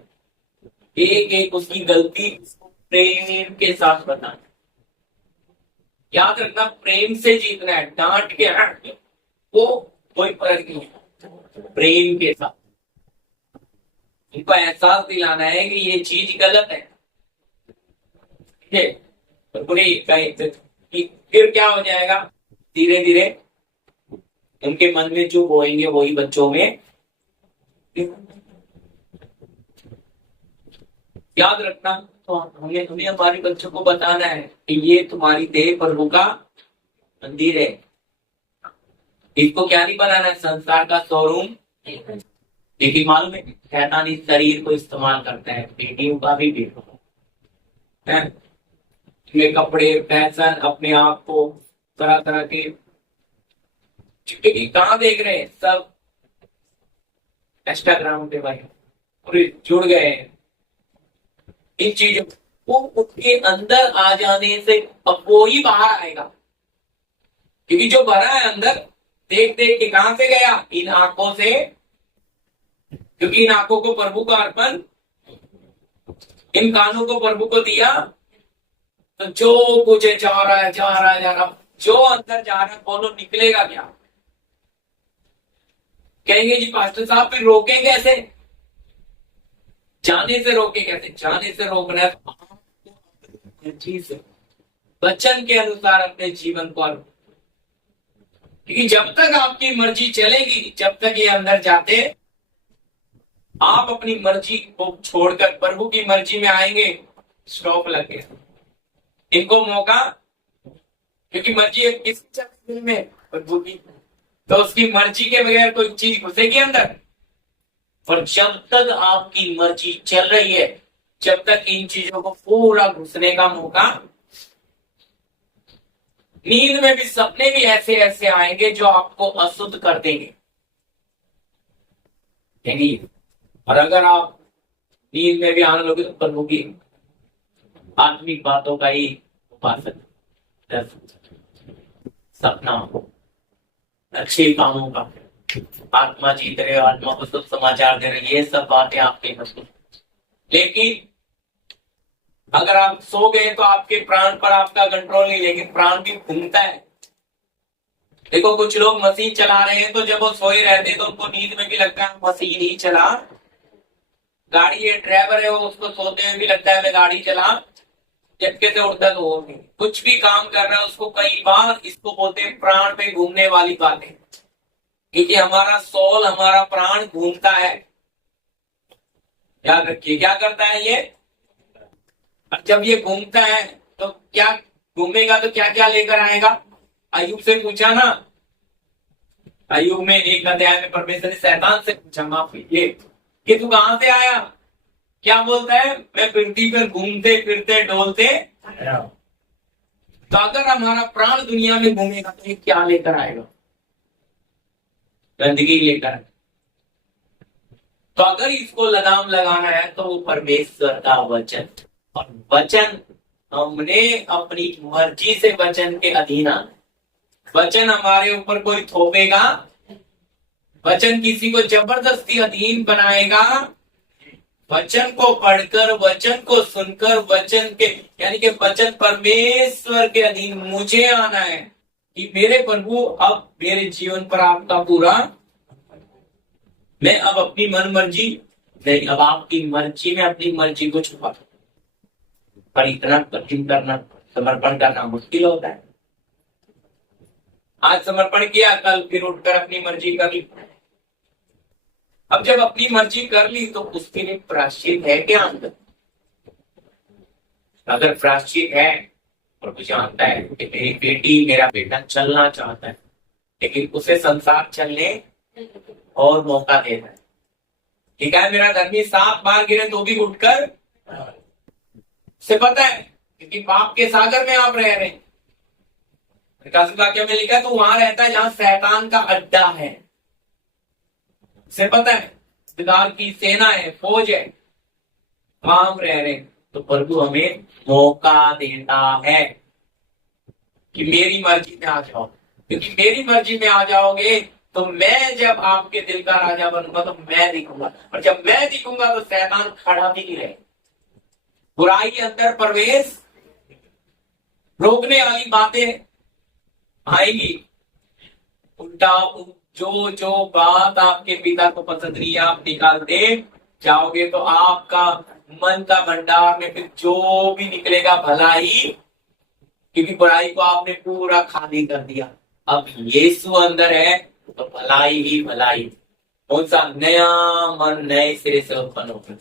एक एक उसकी गलती प्रेम के साथ बताना, याद रखना प्रेम से जीतना है, डांट के हट वो कोई फर्क नहीं है, प्रेम के साथ उनको एहसास दिलाना है कि ये चीज गलत है, ठीक है? बुरी फिर क्या हो जाएगा, धीरे धीरे उनके मन में जो बोएंगे वही बच्चों में। याद रखना, तो हमें हमारे बच्चों को बताना है कि ये तुम्हारी देह प्रभु का मंदिर है, इसको क्या नहीं बनाना है संसार का शोरूम। लेकिन मालूम है शैतानी शरीर को इस्तेमाल करता है बेटियों का भी है, कपड़े फैशन अपने आप को तरह तरह के, कहाँ देख रहे हैं सब इंस्टाग्राम पे भाई, पूरे जुड़ गए हैं इन चीजों, वो उसके अंदर आ जाने से अब वो ही बाहर आएगा, क्योंकि जो भरा है अंदर देख देख के कहां से गया, इन आंखों से, क्योंकि इन आंखों को प्रभु का अर्पण, इन कानों को प्रभु को दिया, तो जो कुछ जा रहा है जा रहा है जा रहा, जो अंदर जा रहा है बोलो निकलेगा क्या? कहेंगे जी पास्टर साहब फिर रोके कैसे, जाने से रोके कैसे? जाने से रोकना है वचन के अनुसार अपने जीवन को, क्योंकि जब तक आपकी मर्जी चलेगी, जब तक ये अंदर जाते, आप अपनी मर्जी को छोड़कर प्रभु की मर्जी में आएंगे, स्टॉप लग गया, इनको मौका, क्योंकि मर्जी किसकी चलेगी में, प्रभु की, तो उसकी मर्जी के बगैर कोई चीज घुसेगी अंदर। पर जब तक आपकी मर्जी चल रही है, जब तक इन चीजों को पूरा घुसने का मौका, नींद में भी सपने भी ऐसे ऐसे आएंगे जो आपको अशुद्ध कर देंगे। और अगर आप नींद में भी आने लोगे तो प्रभु की आत्मिक बातों का ही उपासक, सपना हो, अच्छे कामों का, आत्मा जीत रहे, आत्मा को शुभ समाचार दे रहे, ये सब बातें आपके मजबूत। लेकिन अगर आप सो गए तो आपके प्राण पर आपका कंट्रोल नहीं, लेकिन प्राण भी घूमता है। देखो कुछ लोग मशीन चला रहे हैं, तो जब वो सोए रहते तो उनको नींद में भी लगता है मशीन ही चला, गाड़ी है, ड्राइवर है, वो उसको सोते हुए भी लगता है मैं गाड़ी चला, झटके से उठता तो वो नहीं। कुछ भी काम कर रहा है उसको कई बार, इसको बोलते हैं प्राण पे घूमने वाली बातें, क्योंकि हमारा सोल, हमारा प्राण घूमता है। याद रखिए क्या करता है ये, जब ये घूमता है तो क्या घूमेगा, तो क्या क्या लेकर आएगा? अय्यूब से पूछा ना, अय्यूब में 1 अध्याय में परमेश्वर ने शैतान से पूछा, माफ कीजिए, कि तू कहां से आया? क्या बोलता है? मैं पृथ्वी पर घूमते फिरते डोलते। तो अगर हमारा प्राण दुनिया में घूमेगा तो ये क्या लेकर आएगा? गंदगी लेकर। तो अगर इसको लगाम लगाना है तो वो परमेश्वर का वचन, और वचन हमने अपनी मर्जी से वचन के अधीन आना। वचन हमारे ऊपर कोई थोपेगा, वचन किसी को जबरदस्ती अधीन बनाएगा, वचन को पढ़कर, वचन को सुनकर, वचन के यानी कि वचन परमेश्वर के अधीन मुझे आना है, कि मेरे प्रभु अब मेरे जीवन पर आपका पूरा, मैं अब अपनी मन मर्जी नहीं, अब आपकी मर्जी में अपनी मर्जी को छुपा, पर इतना कठिन करना, समर्पण करना मुश्किल होता है। आज समर्पण किया, कल फिर उठकर अपनी मर्जी कर ली। अब जब अपनी मर्जी कर ली तो उसके लिए प्रायश्चित है क्या अंदर? अगर प्रायश्चित है, प्रभु जानता है कि मेरी बेटी मेरा बेटा चलना चाहता है, लेकिन उसे संसार चलने और मौका देना है। ठीक है, मेरा धर्मी 7 बार गिरे तो भी उठकर, से पता है क्योंकि पाप के सागर में आप रह रहे हैं। प्रकाशित वाक्य में लिखा है तो वहां रहता है जहां शैतान का अड्डा है, से पता है विदार की सेना है, फौज है, वहां हम रह रहे हैं। तो प्रभु हमें मौका देता है कि मेरी मर्जी में आ जाओ, क्योंकि मेरी मर्जी में आ जाओगे तो मैं जब आपके दिल का राजा बनूंगा तो मैं दिखूंगा, और जब मैं दिखूंगा तो शैतान खड़ा भी नहीं रहे। बुराई अंदर प्रवेश रोकने वाली बातें आएगी। उल्टा जो जो बात आपके पिता को पसंद नहीं है आप निकालते जाओगे तो आपका मन का भंडार में फिर जो भी निकलेगा भलाई, क्योंकि बुराई को आपने पूरा खाली कर दिया। अब यीशु अंदर है तो भलाई ही भलाई, कौन सा नया मन नए सिरे से उत्पन्न होगा।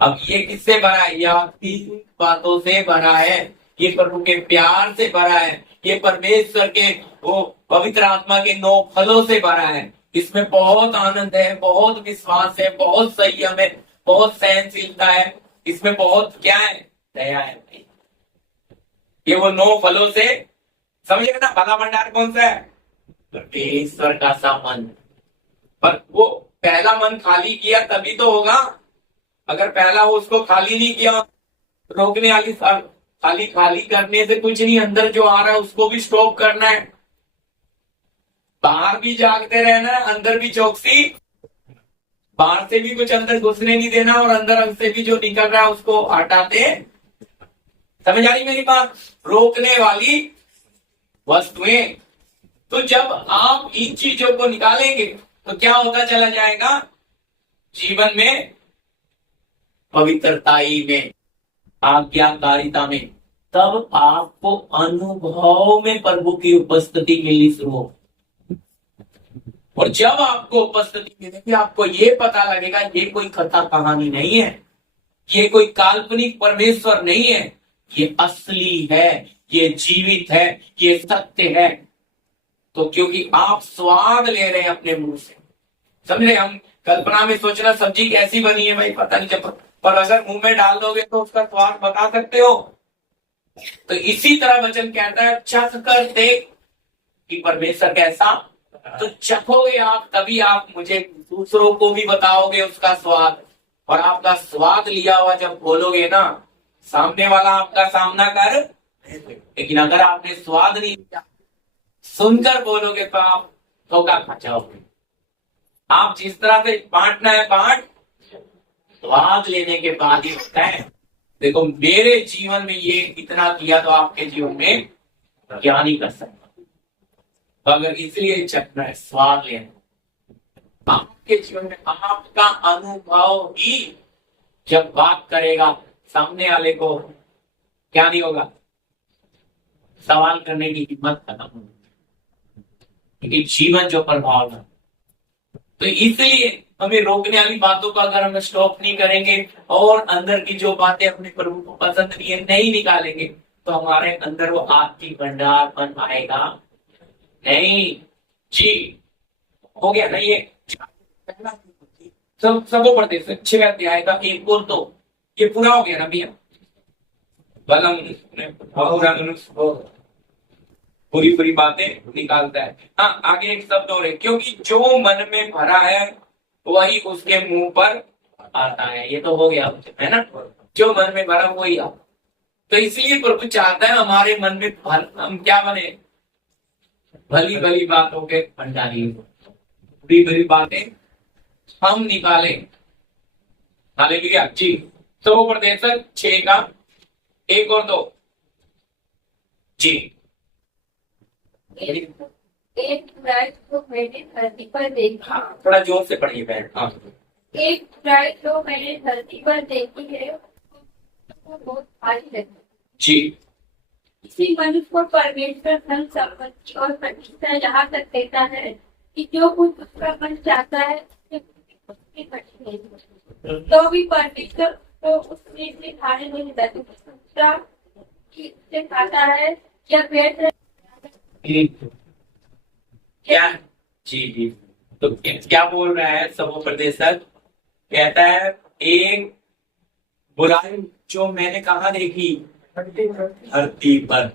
अब ये किससे भरा है? यह 3 बातों से भरा है। ये प्रभु के प्यार से भरा है, ये परमेश्वर के वो पवित्र आत्मा के 9 फलों से भरा है। इसमें बहुत आनंद है, बहुत विश्वास है, बहुत संयम है, बहुत सहनशीलता है, इसमें बहुत क्या है? दया है। ये वो 9 फलों से, समझिए ना, फला भंडार कौन सा है? परमेश्वर का सा मन। पर वो पहला मन खाली किया तभी तो होगा। अगर पहला वो उसको खाली नहीं किया, रोकने वाली खाली खाली करने से कुछ नहीं, अंदर जो आ रहा है उसको भी स्टॉप करना है। बाहर भी जागते रहना है, अंदर भी चौकसी, बाहर से भी कुछ अंदर घुसने नहीं देना, और अंदर से भी जो निकल रहा है उसको हटाते। समझ आ रही मेरी बात? रोकने वाली वस्तुएं। तो जब आप इन चीजों को निकालेंगे तो क्या होता चला जाएगा जीवन में? पवित्रताई में, आज्ञाकारिता में। तब आपको अनुभव में प्रभु की उपस्थिति मिलनी शुरू हो, और जब आपको उपस्थिति मिलेगी आपको ये पता लगेगा ये कोई कथा कहानी नहीं है, ये कोई काल्पनिक परमेश्वर नहीं है, ये असली है, ये जीवित है, ये सत्य है। तो क्योंकि आप स्वाद ले रहे हैं अपने मुंह से, समझ रहे? हम कल्पना में सोचना सब्जी कैसी बनी है भाई पता नहीं, जब पर अगर मुंह में डाल दोगे तो उसका स्वाद बता सकते हो। तो इसी तरह वचन कहता है चख कर देख कि परमेश्वर कैसा। तो चखोगे आप तभी आप मुझे दूसरों को भी बताओगे उसका स्वाद, और आपका स्वाद लिया हुआ जब बोलोगे ना, सामने वाला आपका सामना कर, लेकिन अगर आपने स्वाद नहीं लिया, सुनकर बोलोगे तो आप धोखा खा जाओगे। आप जिस तरह से बांटना है बांट, स्वाद लेने के बाद ही होता है। देखो मेरे जीवन में ये इतना किया तो आपके जीवन में क्या नहीं कर सकता। अगर इसलिए चखना है, स्वाद लेना, आपके जीवन में आपका अनुभव ही जब बात करेगा, सामने वाले को क्या नहीं होगा? सवाल करने की हिम्मत खत्म होगी, क्योंकि जीवन जो प्रभाव है। तो इसलिए हमें रोकने वाली बातों का अगर हम स्टॉप नहीं करेंगे और अंदर की जो बातें अपने प्रभु को पसंद नहीं है नहीं निकालेंगे, तो हमारे अंदर वो आत्मिक भंडारपन आएगा नहीं। जी हो गया ना ये? सबको पढ़ते 6 अध्याय का 1 और 2, ये पूरा हो गया ना भैया? पूरी पूरी बातें निकालता है। हाँ, आगे एक शब्द और है, क्योंकि जो मन में भरा है वही उसके मुंह पर आता है। ये तो हो गया है ना, जो मन में भरा वही आता। तो इसलिए प्रभु चाहता है हमारे मन में हम क्या बने? भली भली बातों के भंडारी, बुरी बुरी बातें हम निकालें। हालेलुया जी। तो उपदेश 6 का 1 और 2 जी। एक ब्राइड को मैंने धरती पर देखा। हाँ, थोड़ा जोर से पढ़िए बहन। हाँ, एक ब्राइड को मैंने धरती पर देखी है, वो बहुत भारी है। जी। इसी मनुष्य को परमेश्वर धन संपत्ति और प्रतिष्ठा यहाँ तक देता है कि जो कुछ उसका मन चाहता है उसकी करनी है। तो भी परमेश्वर को उसमें से खाने नहीं देता कि उससे खाता है या पेट क्या? जी जी। तो क्या बोल रहा है सभोपदेशक? कहता है एक बुराई जो मैंने कहा देखी, धरती पर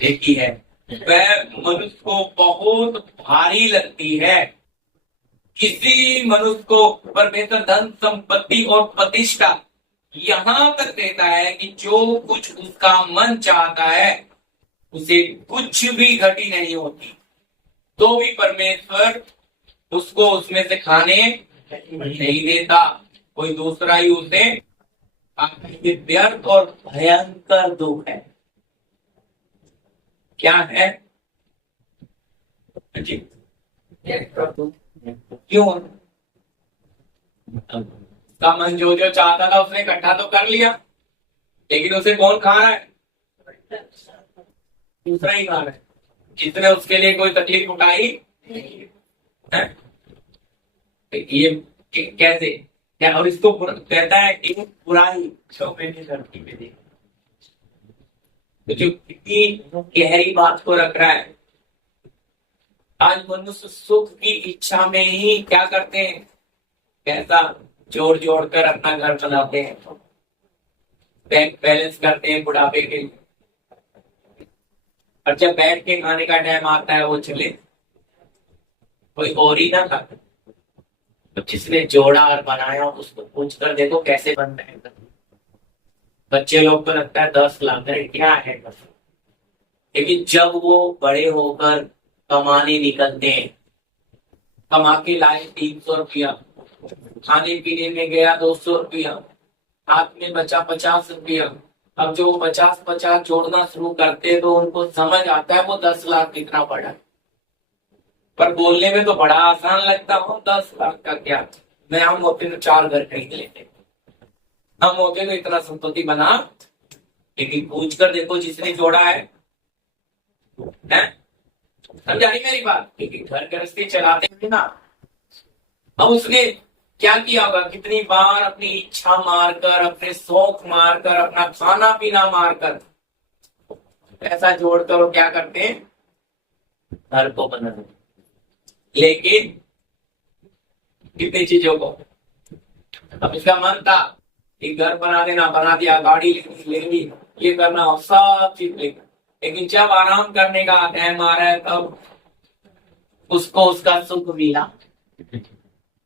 देखी है, वह मनुष्य को बहुत भारी लगती है। किसी मनुष्य को परमेश्वर धन संपत्ति और प्रतिष्ठा यहाँ तक देता है कि जो कुछ उसका मन चाहता है उसे कुछ भी घटी नहीं होती, तो भी परमेश्वर उसको उसमें से खाने नहीं देता। कोई दूसरा ही उसे ये व्यर्थ और भयंकर दुख है। क्या है जी? क्यों? उसका मन जो जो चाहता था उसने इकट्ठा तो कर लिया, लेकिन उसे कौन खा रहा है? दूसरा ही खा रहा है, जिसने उसके लिए कोई तकलीफ उठाई है। ये कैसे? क्या? और इसको कहता है एक बुराई जो मैंने धरती पे देखी। तो जो कितनी गहरी बात को रख रहा है। आज मनुष्य सुख की इच्छा में ही क्या करते हैं? पैसा जोड़ जोड़ कर अपना घर चलाते हैं, बैंक बैलेंस करते हैं बुढ़ापे के लिए, और जब बैठ के खाने का टाइम आता है वो चले कोई और ही ना खाता। तो जिसने जोड़ा और बनाया उसको पूछ कर देखो कैसे बन रहे हैं। बच्चे लोग को लगता है 10 लाख क्या है, लेकिन जब वो बड़े होकर कमाने निकलते हैं, कमा के लाए 300 रुपया, खाने पीने में गया 200 रुपया, हाथ में बचा 50 रुपया। अब जो 50-50 जोड़ना शुरू करते हैं तो उनको समझ आता है वो 10 लाख कितना पड़ा। पर बोलने में तो बड़ा आसान लगता हो, 10 लाख का क्या, मैं हम होते तो 4 घर खरीद लेते, हम होते तो इतना संपत्ति बना। लेकिन पूछ कर देखो जिसने जोड़ा है, समझा रही मेरी बात? क्योंकि घर गृहस्थी चलाते हैं ना। अब उसने क्या किया होगा? कितनी बार अपनी इच्छा मारकर, अपने शौक मारकर, अपना खाना पीना मारकर पैसा जोड़कर वो क्या करते हैं? घर को बनाते। लेकिन कितनी चीजों को, अब इसका मन था कि घर बना देना, बना दिया, गाड़ी लेनी, ये करना और सब चीज लेकर, लेकिन जब आराम करने का टाइम आ रहा है तब उसको उसका सुख मिला।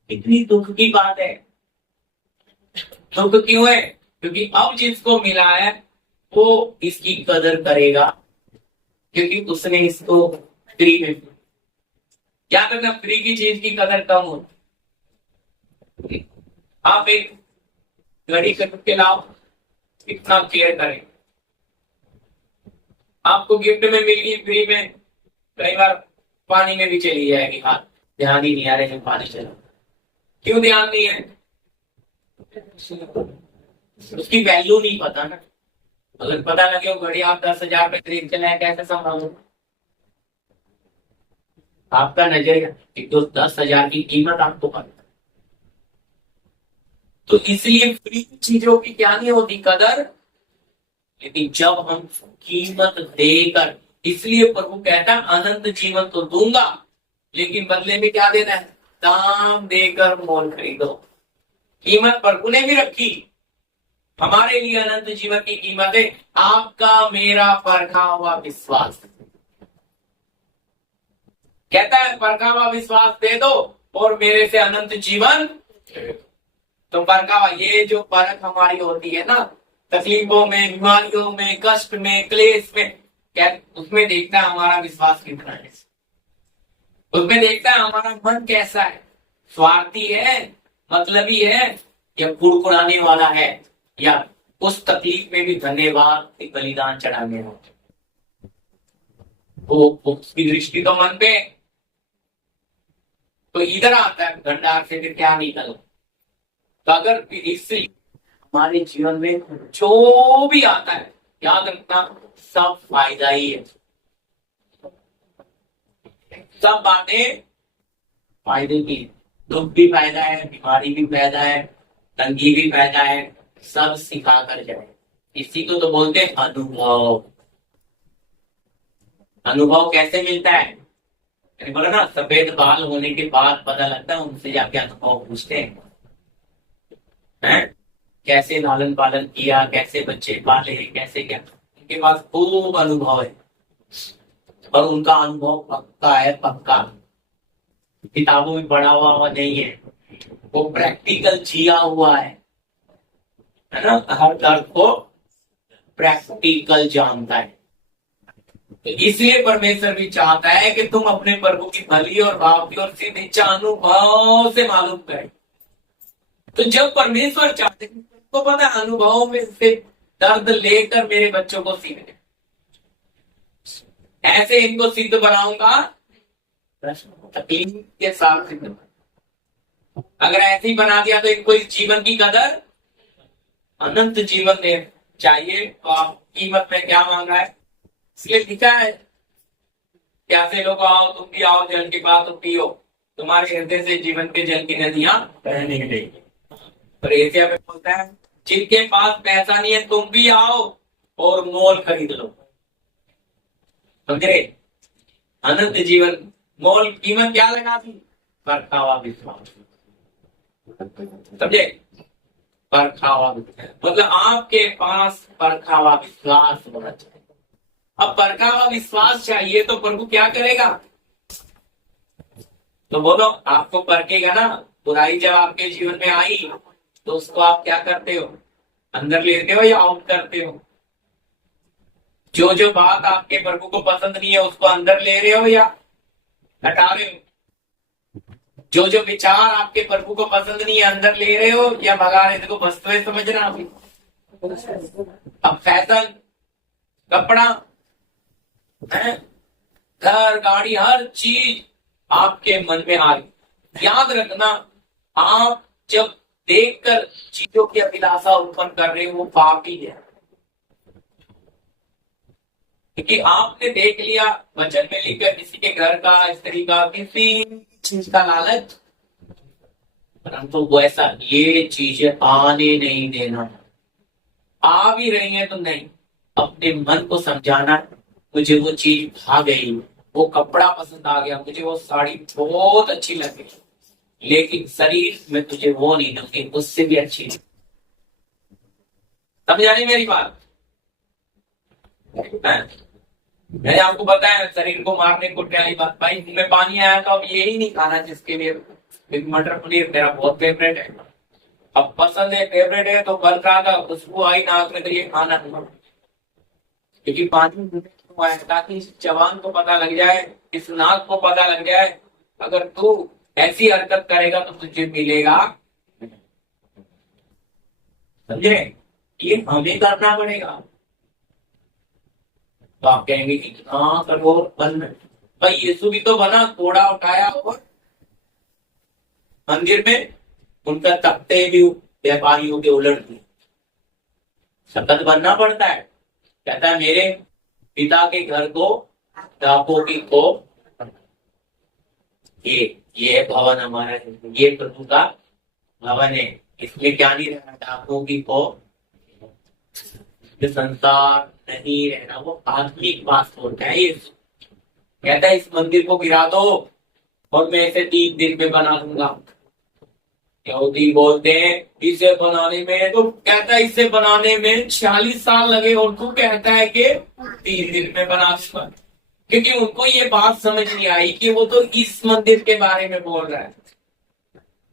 कितनी दुख की बात है। दुख क्यों है? क्योंकि अब जिसको मिला है वो इसकी कदर करेगा, क्योंकि उसने इसको फ्री में। क्या करना? फ्री की चीज की कदर कम होती। आप एक घड़ी खरीद के लाओ, कितना केयर करें। आपको गिफ्ट में मिल गई फ्री में, कई बार पानी में भी चली जाएगी, हाथ ध्यान ही नहीं आ रहे जब पानी चला। क्यों ध्यान नहीं है? उसकी वैल्यू नहीं पता ना। अगर पता लगे वो घड़ी आप 10,000 पे खरीद के लाए, कैसे संभालो? आपका नजरिया एक तो 10,000 की कीमत आपको पता। तो इसलिए फ्री चीजों की क्या नहीं होती कदर, लेकिन जब हम कीमत देकर, इसलिए प्रभु कहता है अनंत जीवन तो दूंगा, लेकिन बदले में क्या देना है? दाम देकर मोल खरीदो। कीमत प्रभु ने भी रखी हमारे लिए। अनंत जीवन की कीमत है आपका मेरा परखा हुआ विश्वास। कहता है परखा हुआ विश्वास दे दो और मेरे से अनंत जीवन। तो परखा हुआ, ये जो परख हमारी होती है ना, तकलीफों में, बीमारियों में, कष्ट में, क्लेश में, क्या उसमें देखता है हमारा विश्वास कितना है। उसमें देखता है हमारा मन कैसा है, स्वार्थी है, मतलबी है, या कुड़कुड़ाने वाला है, या उस तकलीफ में भी धन्यवाद बलिदान चढ़ाने वाला। वो उसकी दृष्टि तो मन पे, तो इधर आता है भंडार से फिर क्या निकल। तो अगर इससे हमारे जीवन में जो भी आता है याद रखना सब फायदा ही है, सब बातें फायदे की। दुख भी फायदा है, बीमारी भी फायदा है, तंगी भी फायदा है, सब सिखा कर जाए। इसी को तो बोलते हैं अनुभव। अनुभव कैसे मिलता है? मैंने बोला ना, सफेद बाल होने के बाद पता लगता है, उनसे जाके अनुभव पूछते हैं कैसे लालन पालन किया, कैसे बच्चे पाले, कैसे क्या, उनके पास खूब अनुभव है और उनका अनुभव पक्का है, पक्का, किताबों में पढ़ा हुआ नहीं है, वो प्रैक्टिकल जिया हुआ है ना। हर दर्द को प्रैक्टिकल जानता है। तो इसलिए परमेश्वर भी चाहता है कि तुम अपने प्रभु की भली और भाव की और सिद्ध इच्छा अनुभव से मालूम करें। तो जब परमेश्वर चाहते हैं तो पता है अनुभवों में से दर्द लेकर मेरे बच्चों को सीखने, ऐसे इनको सिद्ध बनाऊंगा, तकलीफ के साथ सिद्ध। अगर ऐसे ही बना दिया तो इनको इस जीवन की कदर, अनंत जीवन में चाहिए, तो आप कीमत में क्या मांग रहा है? इसलिए लिखा है, प्यासे लोग आओ, तुम भी आओ, जल की बात तो पियो, तुम्हारे हृदय से जीवन के जल की नदियां बहने लगेंगी। और एशिया में बोलता है, जिनके पास पैसा नहीं है तुम भी आओ और मोल खरीद लो। समझे? अनंत जीवन, मोल कीमत क्या लगा दी? परखा हुआ विश्वास। समझे? परखा हुआ, मतलब आपके पास परखा हुआ विश्वास होना चाहिए। अब परखा हुआ विश्वास चाहिए तो प्रभु क्या करेगा? तो बोलो, आपको परखेगा ना। बुराई जब आपके जीवन में आई तो उसको आप क्या करते हो? अंदर लेते हो या आउट करते हो? जो जो बात आपके प्रभु को पसंद नहीं है उसको अंदर ले रहे हो या हटा रहे हो? जो जो विचार आपके प्रभु को पसंद नहीं है अंदर ले रहे हो या भगा रहे हो? वस्तुएं समझना अभी। अब फैशन, कपड़ा, घर, गाड़ी, हर चीज आपके मन में आ गई। याद रखना, आप जब देखकर चीजों की अभिलाषा उत्पन्न कर रहे हो वो पाप ही है, क्योंकि आपने देख लिया, वचन में लिखा, किसी के घर का, स्त्री का, किसी चीज का लालच, परंतु वो ऐसा ये चीजें आने नहीं देना। आ भी रही है तो नहीं, अपने मन को समझाना, मुझे वो चीज भा गई, वो कपड़ा पसंद आ गया, मुझे वो साड़ी बहुत अच्छी लगी, लेकिन शरीर में तुझे वो नहीं दूंगी, उससे भी अच्छी। समझ आई मेरी बात? मैंने आपको बताया शरीर को मारने कुटने वाली बात। भाई मुंह में पानी आया तो अब यही नहीं खाना जिसके लिए मटर पनीर मेरा बहुत फेवरेट है। अब पसंद है, फेवरेट है, तो कल रहा था, खुशबू आई नाक में तो ये खाना, क्योंकि पानी आया ताकि इस जवान को पता लग जाए, इस नाक को पता लग जाए, अगर तू ऐसी हरकत करेगा तो तुझे मिलेगा। समझे? ये हमें करना पड़ेगा। तो आप कहेंगे इतना कठोर बन, भाई यीशु भी तो बना, घोड़ा उठाया और मंदिर में उनका तख्ते भी व्यापारियों के उलट दिए। सतत बनना पड़ता है। कहता है मेरे पिता के घर को डाकों की को, ये भवन हमारा है, ये प्रभु का भवन है, इसमें क्या नहीं रहना? डाकों की को, संसार नहीं रहना। वो आत्मिक पासपोर्ट है। ये कहता है इस मंदिर को गिरा दो और मैं इसे 3 दिन में बना दूंगा। यहूदी बोलते हैं इसे बनाने में, तो कहता है इसे बनाने में 46 साल लगे और तू कहता है कि 3 दिन में बना दूंगा। क्योंकि उनको ये बात समझ नहीं आई कि वो तो इस मंदिर के बारे में बोल रहा है।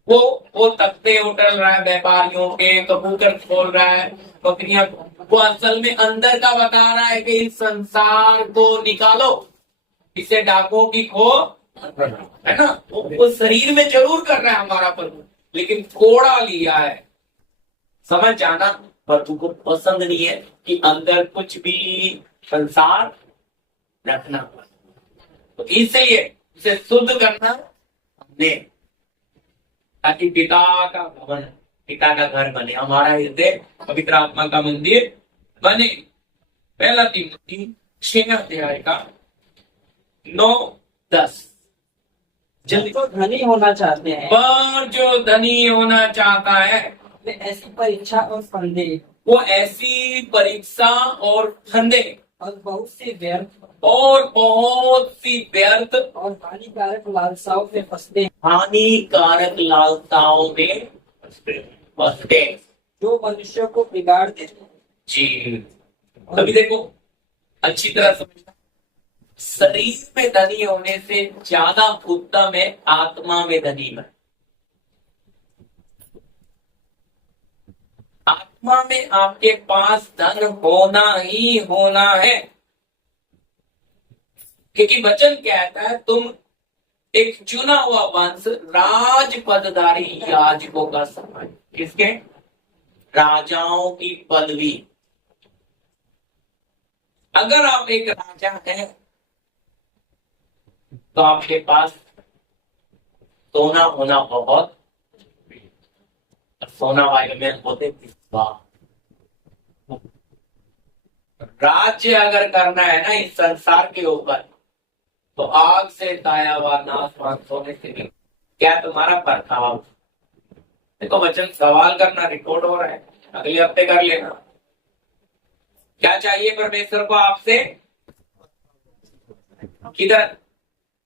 वो तख्ते उठल रहा है व्यापारियों के, कबूतर खोल रहा है, बकरियां, वो असल में अंदर का बता रहा है कि इस संसार को निकालो, इसे डाकों की खो, है ना? वो शरीर में जरूर कर रहा है हमारा प्रभु, लेकिन कोड़ा लिया है। समझ जाना, प्रभु को पसंद नहीं है कि अंदर कुछ भी संसार रखना। तो इसलिए उसे शुद्ध करना हमने, ताकि पिता का भवन, पिता का घर बने, हमारा हृदय पवित्र आत्मा का मंदिर बने। पहला तीमुथी 6 अध्याय का 9-10। जल्दी। जो धनी होना चाहते हैं पर जो धनी होना चाहता है वे ऐसी परीक्षा और फंदे वो ऐसी परीक्षा और फंदे और बहुत सी व्यर्थ और हानिकारक लालसाओं में फंसते हैं, हानिकारक लालसाओं में फंसते। जो मनुष्य को बिगाड़ देते हैं। जी, अभी देखो अच्छी तरह समझना, शरीर में धनी होने से ज्यादा उत्तम है आत्मा में धनी बन। आत्मा में आपके पास धन होना ही होना है, क्योंकि वचन कहता है तुम एक चुना हुआ वंश, राज पदधारी याजकों का समाज। किसके? राजाओं की पदवी। अगर आप एक राजा हैं तो आपके पास सोना होना बहुत, सोना वाले में होते राज्य अगर करना है ना इस संसार के ऊपर, तो आग से ताया हुआ नाशवान सोने से नहीं। क्या तुम्हारा परखाव? देखो वचन सवाल करना रिकॉर्ड हो रहा है, अगले हफ्ते कर लेना। क्या चाहिए परमेश्वर को आपसे? किधर?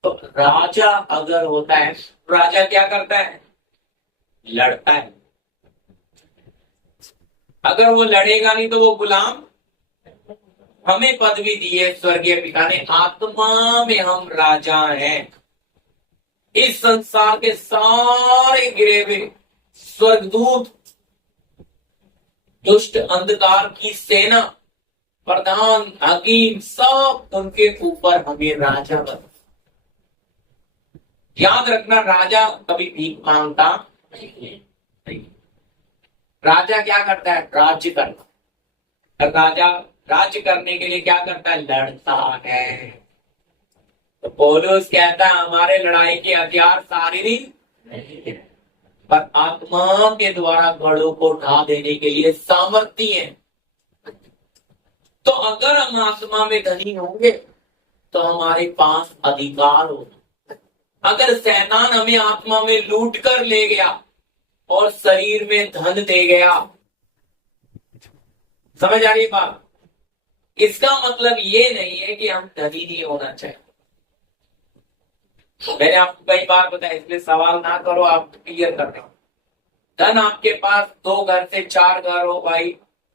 तो राजा अगर होता है, राजा क्या करता है? लड़ता है। अगर वो लड़ेगा नहीं तो वो गुलाम। हमें पदवी दी है स्वर्गीय पिता ने, आत्मा में हम राजा हैं। इस संसार के सारे गिरे हुए स्वर्गदूत, दुष्ट अंधकार की सेना, प्रधान, हकीम, सब उनके ऊपर हमें राजा बना। याद रखना, राजा कभी भीख मांगता नहीं। राजा क्या करता है? राज्य करता। राजा राज्य करने के लिए क्या करता है? लड़ता है। तो पौलुस कहता है हमारे लड़ाई के हथियार शारीरिक नहीं है, पर आत्मा के द्वारा गढ़ों को ढा देने के लिए सामर्थ्य है। तो अगर हम आत्मा में धनी होंगे तो हमारे पास अधिकार होगा। अगर शैतान हमें आत्मा में लूट कर ले गया और शरीर में धन दे गया, समझ आ रही बात? इसका मतलब ये नहीं है कि हम धनी नहीं होना चाहिए। मैंने आपको कई बार बताया, इसलिए सवाल ना करो, आप क्लियर कर रहे हो। धन आपके पास 2 घर से 4 घर हो भाई,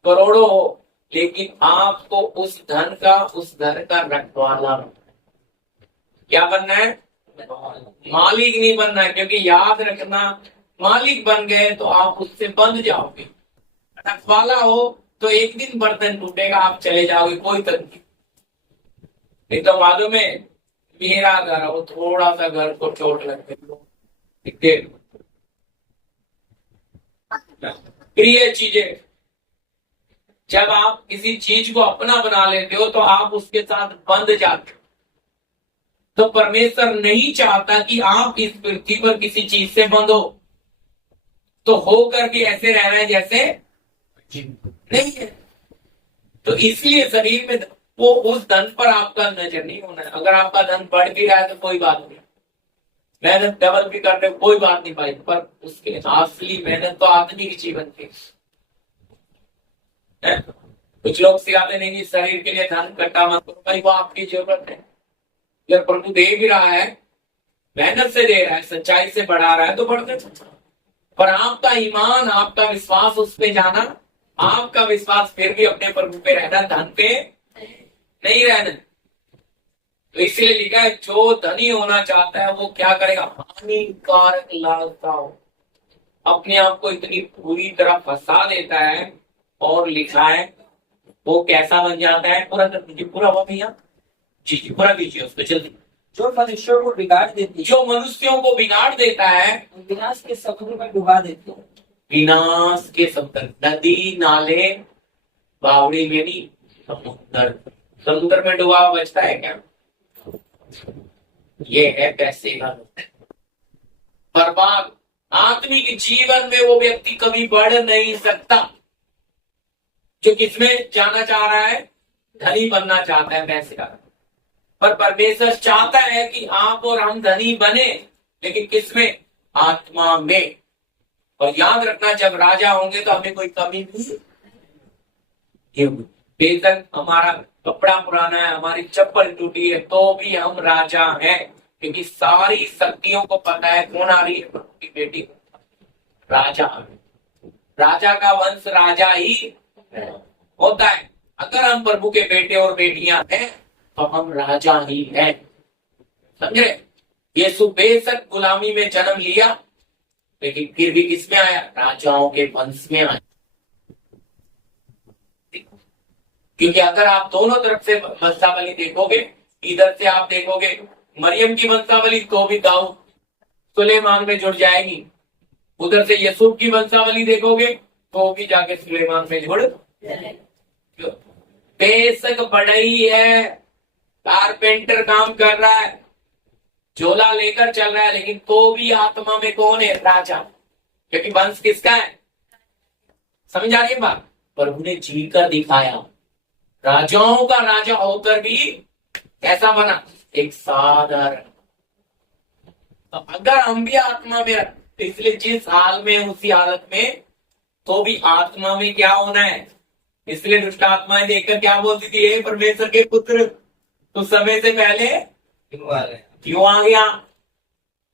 करोड़ों हो, लेकिन आपको उस धन का, उस घर का रखवाला क्या बनना है? मालिक नहीं बनना है। क्योंकि याद रखना, मालिक बन गए तो आप उससे बंध जाओगे। रखवाला हो तो एक दिन बर्तन टूटेगा, आप चले जाओगे, कोई तकलीफ नहीं। तो मालूम है, मेरा घर हो, थोड़ा सा घर को चोट लग गई, प्रिय चीजें, जब आप किसी चीज को अपना बना लेते हो तो आप उसके साथ बंध जाते हो। तो परमेश्वर नहीं चाहता कि आप इस पृथ्वी पर किसी चीज से बंधो। तो हो करके ऐसे रहना है जैसे नहीं है। तो इसलिए शरीर में वो उस धन पर आपका नजर नहीं होना है। अगर आपका धन बढ़ भी रहा है तो कोई बात नहीं, मेहनत डबल भी कर रहे हो कोई बात नहीं भाई, पर उसके असली मेहनत तो आदमी की जीवन की। कुछ लोग सिखाते नहीं कि शरीर के लिए धन इकट्ठा मत करो, भाई वो आपकी जरूरत है। अगर प्रभु दे भी रहा है, मेहनत से दे रहा है, सच्चाई से बढ़ा रहा है तो बढ़ते, पर आपका ईमान, आपका विश्वास उस पे जाना, आपका विश्वास फिर भी अपने प्रभु पे रहना, धन पे नहीं रहना। तो इसलिए लिखा है जो धनी होना चाहता है वो क्या करेगा? हानिकारक लालसाओं, अपने आप को इतनी पूरी तरह फंसा देता है। और लिखा है वो कैसा बन जाता है? पूरा हुआ भैया जी, पूरा कीजिए उसको जल्दी। जो मनुष्यों को बिगाड़ देती है, जो मनुष्यों को बिगाड़ देता है, विनाश के समुद्र में डुबा देती है। विनाश के समुद्र, नदी नाले बावड़ी में नहीं, समुद्र में डुबा बचता है क्या? ये है पैसे का बर्बाद। आत्मिक जीवन में वो व्यक्ति कभी बढ़ नहीं सकता जो किसमें जाना चाह रहा है, धनी बनना चाहता है पैसे का। पर परमेश्वर चाहता है कि आप और हम धनी बने, लेकिन किसमें, आत्मा में। और याद रखना, जब राजा होंगे तो हमें कोई कमी नहीं। बेशक हमारा कपड़ा पुराना है, हमारी चप्पल टूटी है, तो भी हम राजा हैं, क्योंकि सारी शक्तियों को पता है कौन आ रही है, प्रभु की बेटी राजा। राजा का वंश राजा ही होता है। अगर हम प्रभु के बेटे और बेटियां हैं तो हम राजा ही हैं, समझे। यीशु बेशक गुलामी में जन्म लिया, लेकिन फिर भी किसमें आया, राजाओं के वंश में आया। क्योंकि अगर आप दोनों तरफ से वंशावली देखोगे, इधर से आप देखोगे मरियम की वंशावली, तो भी दाऊद सुलेमान में जुड़ जाएगी। उधर से यूसुफ की वंशावली देखोगे तो भी जाके सुलेमान में जुड़। बेशक बढ़ई है, कारपेंटर काम कर रहा है, झोला लेकर चल रहा है, लेकिन तो भी आत्मा में कौन है, राजा। क्योंकि वंश किसका है, समझ आ रही है बात। प्रभु ने जी कर दिखाया, राजाओं का राजा होकर भी कैसा बना, एक साधारण। तो अगर हम भी आत्मा में, तो इसलिए जिस हाल में उसी हालत में, तो भी आत्मा में क्या होना है। इसलिए दुष्ट आत्माएं देखकर क्या बोलती थी, हे परमेश्वर के पुत्र, तो समय से पहले क्यों आ गया।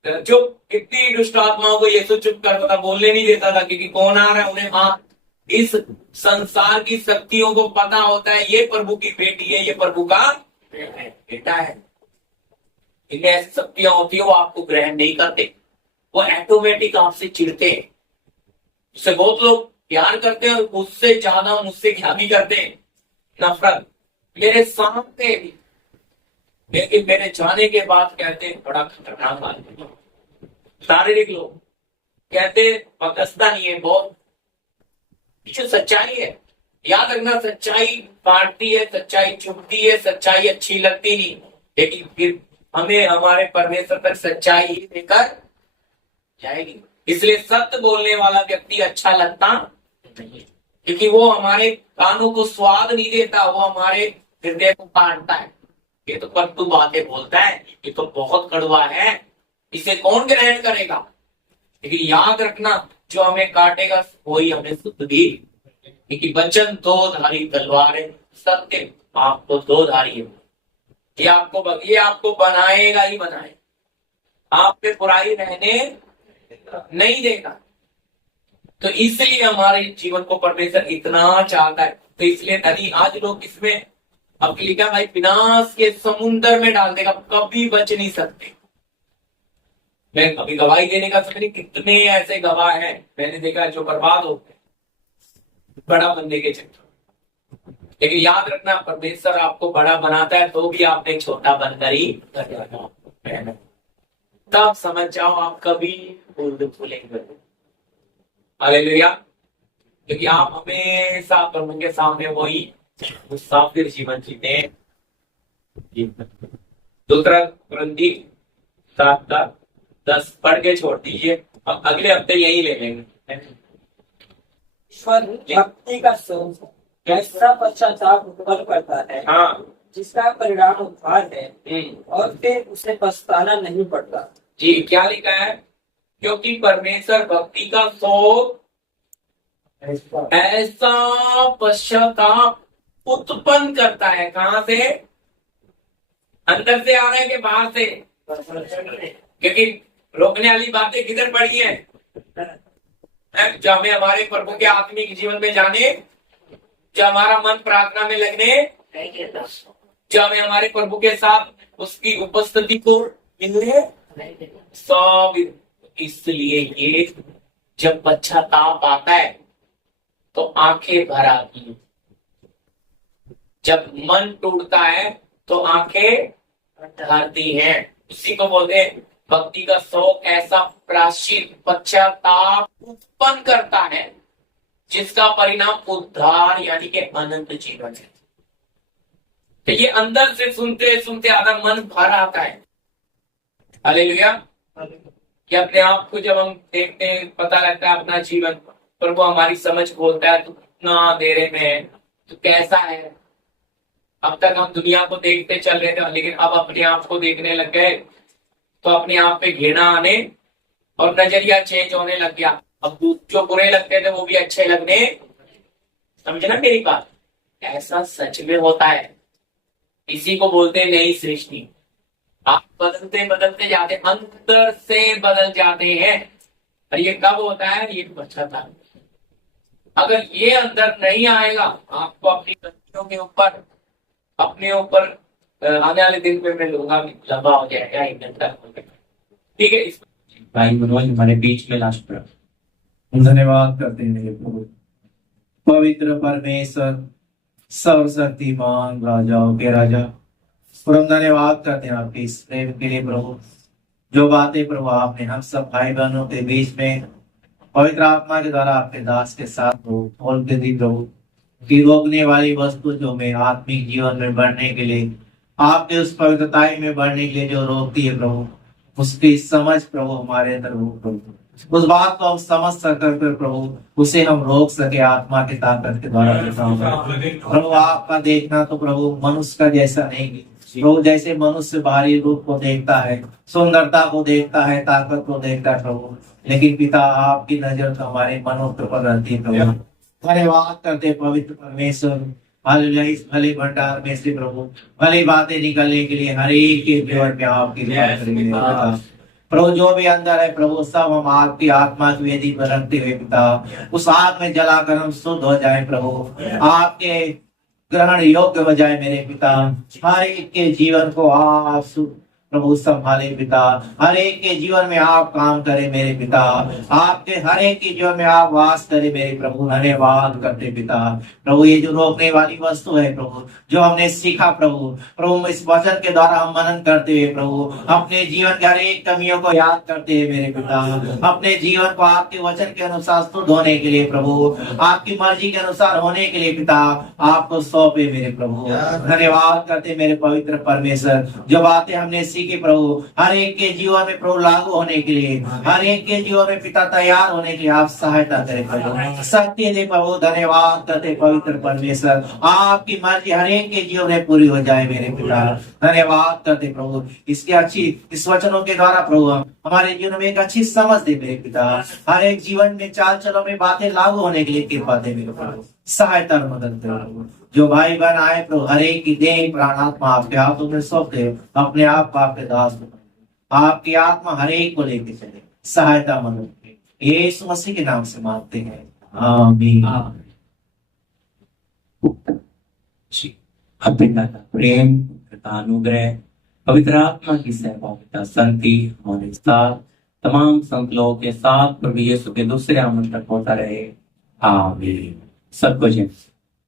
जो कितनी दुष्ट आत्माओं को यीशु चुप करता था, बोलने नहीं देता था, क्योंकि कौन आ रहा है उन्हें, हाँ, इस संसार की शक्तियों को पता होता है ये प्रभु की बेटी है, ये प्रभु का बेटा है। इन्हें ऐसी शक्तियां होती है, वो आपको ग्रहण नहीं करते, वो ऑटोमेटिक आपसे चिढ़ते हैं। उससे बहुत लोग प्यार करते हैं, और उससे ज्यादा मुझसे क्या भी करते हैं, नफरत। मेरे सामने भी, लेकिन मेरे जाने के बाद कहते हैं बड़ा खतरनाक आदमी। शारीरिक लोग कहते पकसता नहीं है बहुत, पीछे सच्चाई है। याद रखना, सच्चाई काटती है, सच्चाई चुभती है, सच्चाई अच्छी लगती नहीं, लेकिन फिर हमें हमारे परमेश्वर तक सच्चाई ही देकर जाएगी। इसलिए सत्य बोलने वाला व्यक्ति अच्छा लगता नहीं, क्योंकि वो हमारे कानों को स्वाद नहीं देता, वो हमारे हृदय को काटता है। ये तो कटु बातें बोलता है, ये तो बहुत कड़वा है, इसे कौन ग्रहण करेगा। लेकिन याद रखना, जो हमें काटेगा वही हमें शुद्ध भी, क्योंकि वचन दो धारी तलवार है, सत्य आपको दो धारी है। ये आपको बनाएगा ही बनाएगा, आप पे बुराई रहने नहीं देगा। तो इसलिए हमारे जीवन को परमेश्वर इतना चाहता है। तो इसलिए धनी आज लोग इसमें अब लिखा भाई, विनाश के समुद्र में डाल देगा, कभी बच नहीं सकते। मैं कभी गवाही देने का समझ नहीं, कितने ऐसे गवाह हैं मैंने देखा जो बर्बाद होते हैं बड़ा बनने के चक्कर। लेकिन याद रखना, परमेश्वर आपको बड़ा बनाता है तो भी आपने छोटा बनकर ही तब समझ जाओ आप कभी भूलेंगे। हालेलुया। क्योंकि आप हमेशा प्रभु के सामने वही मुसाफिर जीवन जीते हैं। दूसरा कुरिन्थी 7:10 पढ़ के छोड़ दीजिए, अब अगले हफ्ते यही ले लेंगे। ईश्वर भक्ति का सोच ऐसा पश्चाताप उत्पन्न करता है, हाँ, जिसका परिणाम उद्धार है, और फिर उसे पछताना नहीं पड़ता। जी, क्या लिखा है, क्योंकि परमेश्वर भक्ति का शोक ऐसा पश्चाताप उत्पन्न करता है। कहां से, अंदर से आ रहा है कि बाहर से। क्योंकि रोकने वाली बातें किधर पड़ी है, जो हमें हमारे प्रभु के आत्मिक जीवन में जाने, जो हमारा मन प्रार्थना में लगने, जो हमें हमारे प्रभु के साथ उसकी उपस्थिति को मिलने, सब। इसलिए ये जब पश्चाताप आता है तो आंखें भर आती हैं, जब मन टूटता है तो आंखें भरती हैं। उसी को बोलते हैं भक्ति का शोक ऐसा प्रायश्चित पश्चाताप उत्पन्न करता है, जिसका परिणाम उद्धार यानी कि अनंत जीवन है। तो ये अंदर से सुनते सुनते आधा मन भर आता है, हालेलुया। कि अपने आप को जब हम देखते हैं, पता लगता है अपना जीवन, प्रभु हमारी समझ खोलता है, तू कितना अंधेरे में है, तू कैसा है। अब तक हम दुनिया को देखते चल रहे थे, लेकिन अब अपने आप को देखने लग गए तो अपने आप पे घृणा आने और नजरिया चेंज होने लग गया। अब जो बुरे लगते थे वो भी अच्छे लगने, समझे ना मेरी बात। ऐसा सच में होता है, इसी को बोलते हैं नई सृष्टि। आप बदलते बदलते जाते, अंदर से बदल जाते हैं। और ये कब होता है? ये बचता है। अगर ये अंदर नहीं आएगा, आपको अपनी गलतियों के ऊपर, अपने ऊपर आने वाले दिन पे मैं लूंगा, लंबा हो जाएगा, 1 घंटा। ठीक है, इस भाई मनोज हमारे बीच में लास्ट पर धन्यवाद करते हैं प्रभु। पवित्र परमेश्वर, सर्वशक्तिमान राजाओं के राजा, प्रभु धन्यवाद करते हैं आपके इस प्रेम के लिए प्रभु। जो बातें प्रभु आपने हम सब भाई बहनों के बीच में पवित्र आत्मा के द्वारा आपके दास के साथ खोल के दी प्रभु, कि रोकने वाली वस्तु जो में आत्मिक जीवन में बढ़ने के लिए, आपके उस पवित्रताई में बढ़ने के लिए जो रोकती है प्रभु, उसकी समझ प्रभु हमारे अंदर हो प्रभु। उस बात को हम समझ सकर प्रभु, उसे हम रोक सके आत्मा की ताकत के द्वारा। प्रभु आपका देखना तो प्रभु मनुष्य का जैसा नहीं, प्रभु जैसे मनुष्य बाहरी रूप को देखता है, सुंदरता को देखता है, ताकत को देखता है प्रभु, लेकिन पिता आपकी नजर तो हमारे मनों पर रहती है प्रभु। धन्यवाद करते पवित्र परमेश्वर, हालेलुया। इस भले भंडार में से प्रभु भली बातें निकलने के लिए हर एक के जीवन में आपकी कृपा करेंगे पिता। प्रभु जो भी अंदर है प्रभु, सब हम आपकी आत्मा की वेदी पर रखते हुए पिता, उस आग में जलाकर हम शुद्ध हो जाए प्रभु, आपके ग्रहण योग्य हो जाए मेरे पिता। हर एक के जीवन को आप प्रभु संभाले पिता, हर एक के जीवन में आप काम करें मेरे पिता, आपके हर एक के जीवन में आप वास करें मेरे प्रभु। धन्यवाद करते पिता। प्रभु ये जो रोकने वाली वस्तु है प्रभु, जो हमने सीखा प्रभु, प्रभु इस वचन के द्वारा हम मनन करते हुए प्रभु, अपने जीवन के हर एक कमियों को याद करते हुए मेरे पिता, अपने जीवन को आपके वचन के अनुसार शुद्ध होने के लिए प्रभु, आपकी मर्जी के अनुसार होने के लिए पिता, आपको सौंपे मेरे प्रभु। धन्यवाद करते मेरे पवित्र परमेश्वर, जो बातें हमने सीखी प्रभु, हर एक के जीवन में प्रभु लागू होने के लिए, हर एक के जीवन में पिता तैयार होने के लिए आप सहायता करें प्रभु, शक्ति दे प्रभु। धन्यवाद करते पवित्र परमेश्वर, आपकी मर्जी हर एक के जीवन में पूरी हो जाए मेरे पिता। धन्यवाद करते प्रभु, इसकी अच्छी इस वचनों के द्वारा प्रभु हमारे जीवन में एक अच्छी समझ दे मेरे पिता, हर एक जीवन में चाल चलो में बातें लागू होने के लिए कृपा दे मेरे प्रभु, सहायता और मदद करो। जो भाई बहन आए प्रभु, हर एक की देह प्राणात्मा आपके हाथों में सौंपते, अपने आप को आपके दास को, आपकी आत्मा हर एक को लेके चले, सहायता मदद करे। यीशु मसीह के नाम से मांगते हैं, आमीन। प्रेम, अनुग्रह, पवित्र आत्मा की सहभागिता, शांति हमारे साथ तमाम संत लोगों के साथ प्रभु यीशु के दूसरे आमंत्रण होता रहे, आमीन। सबको जय।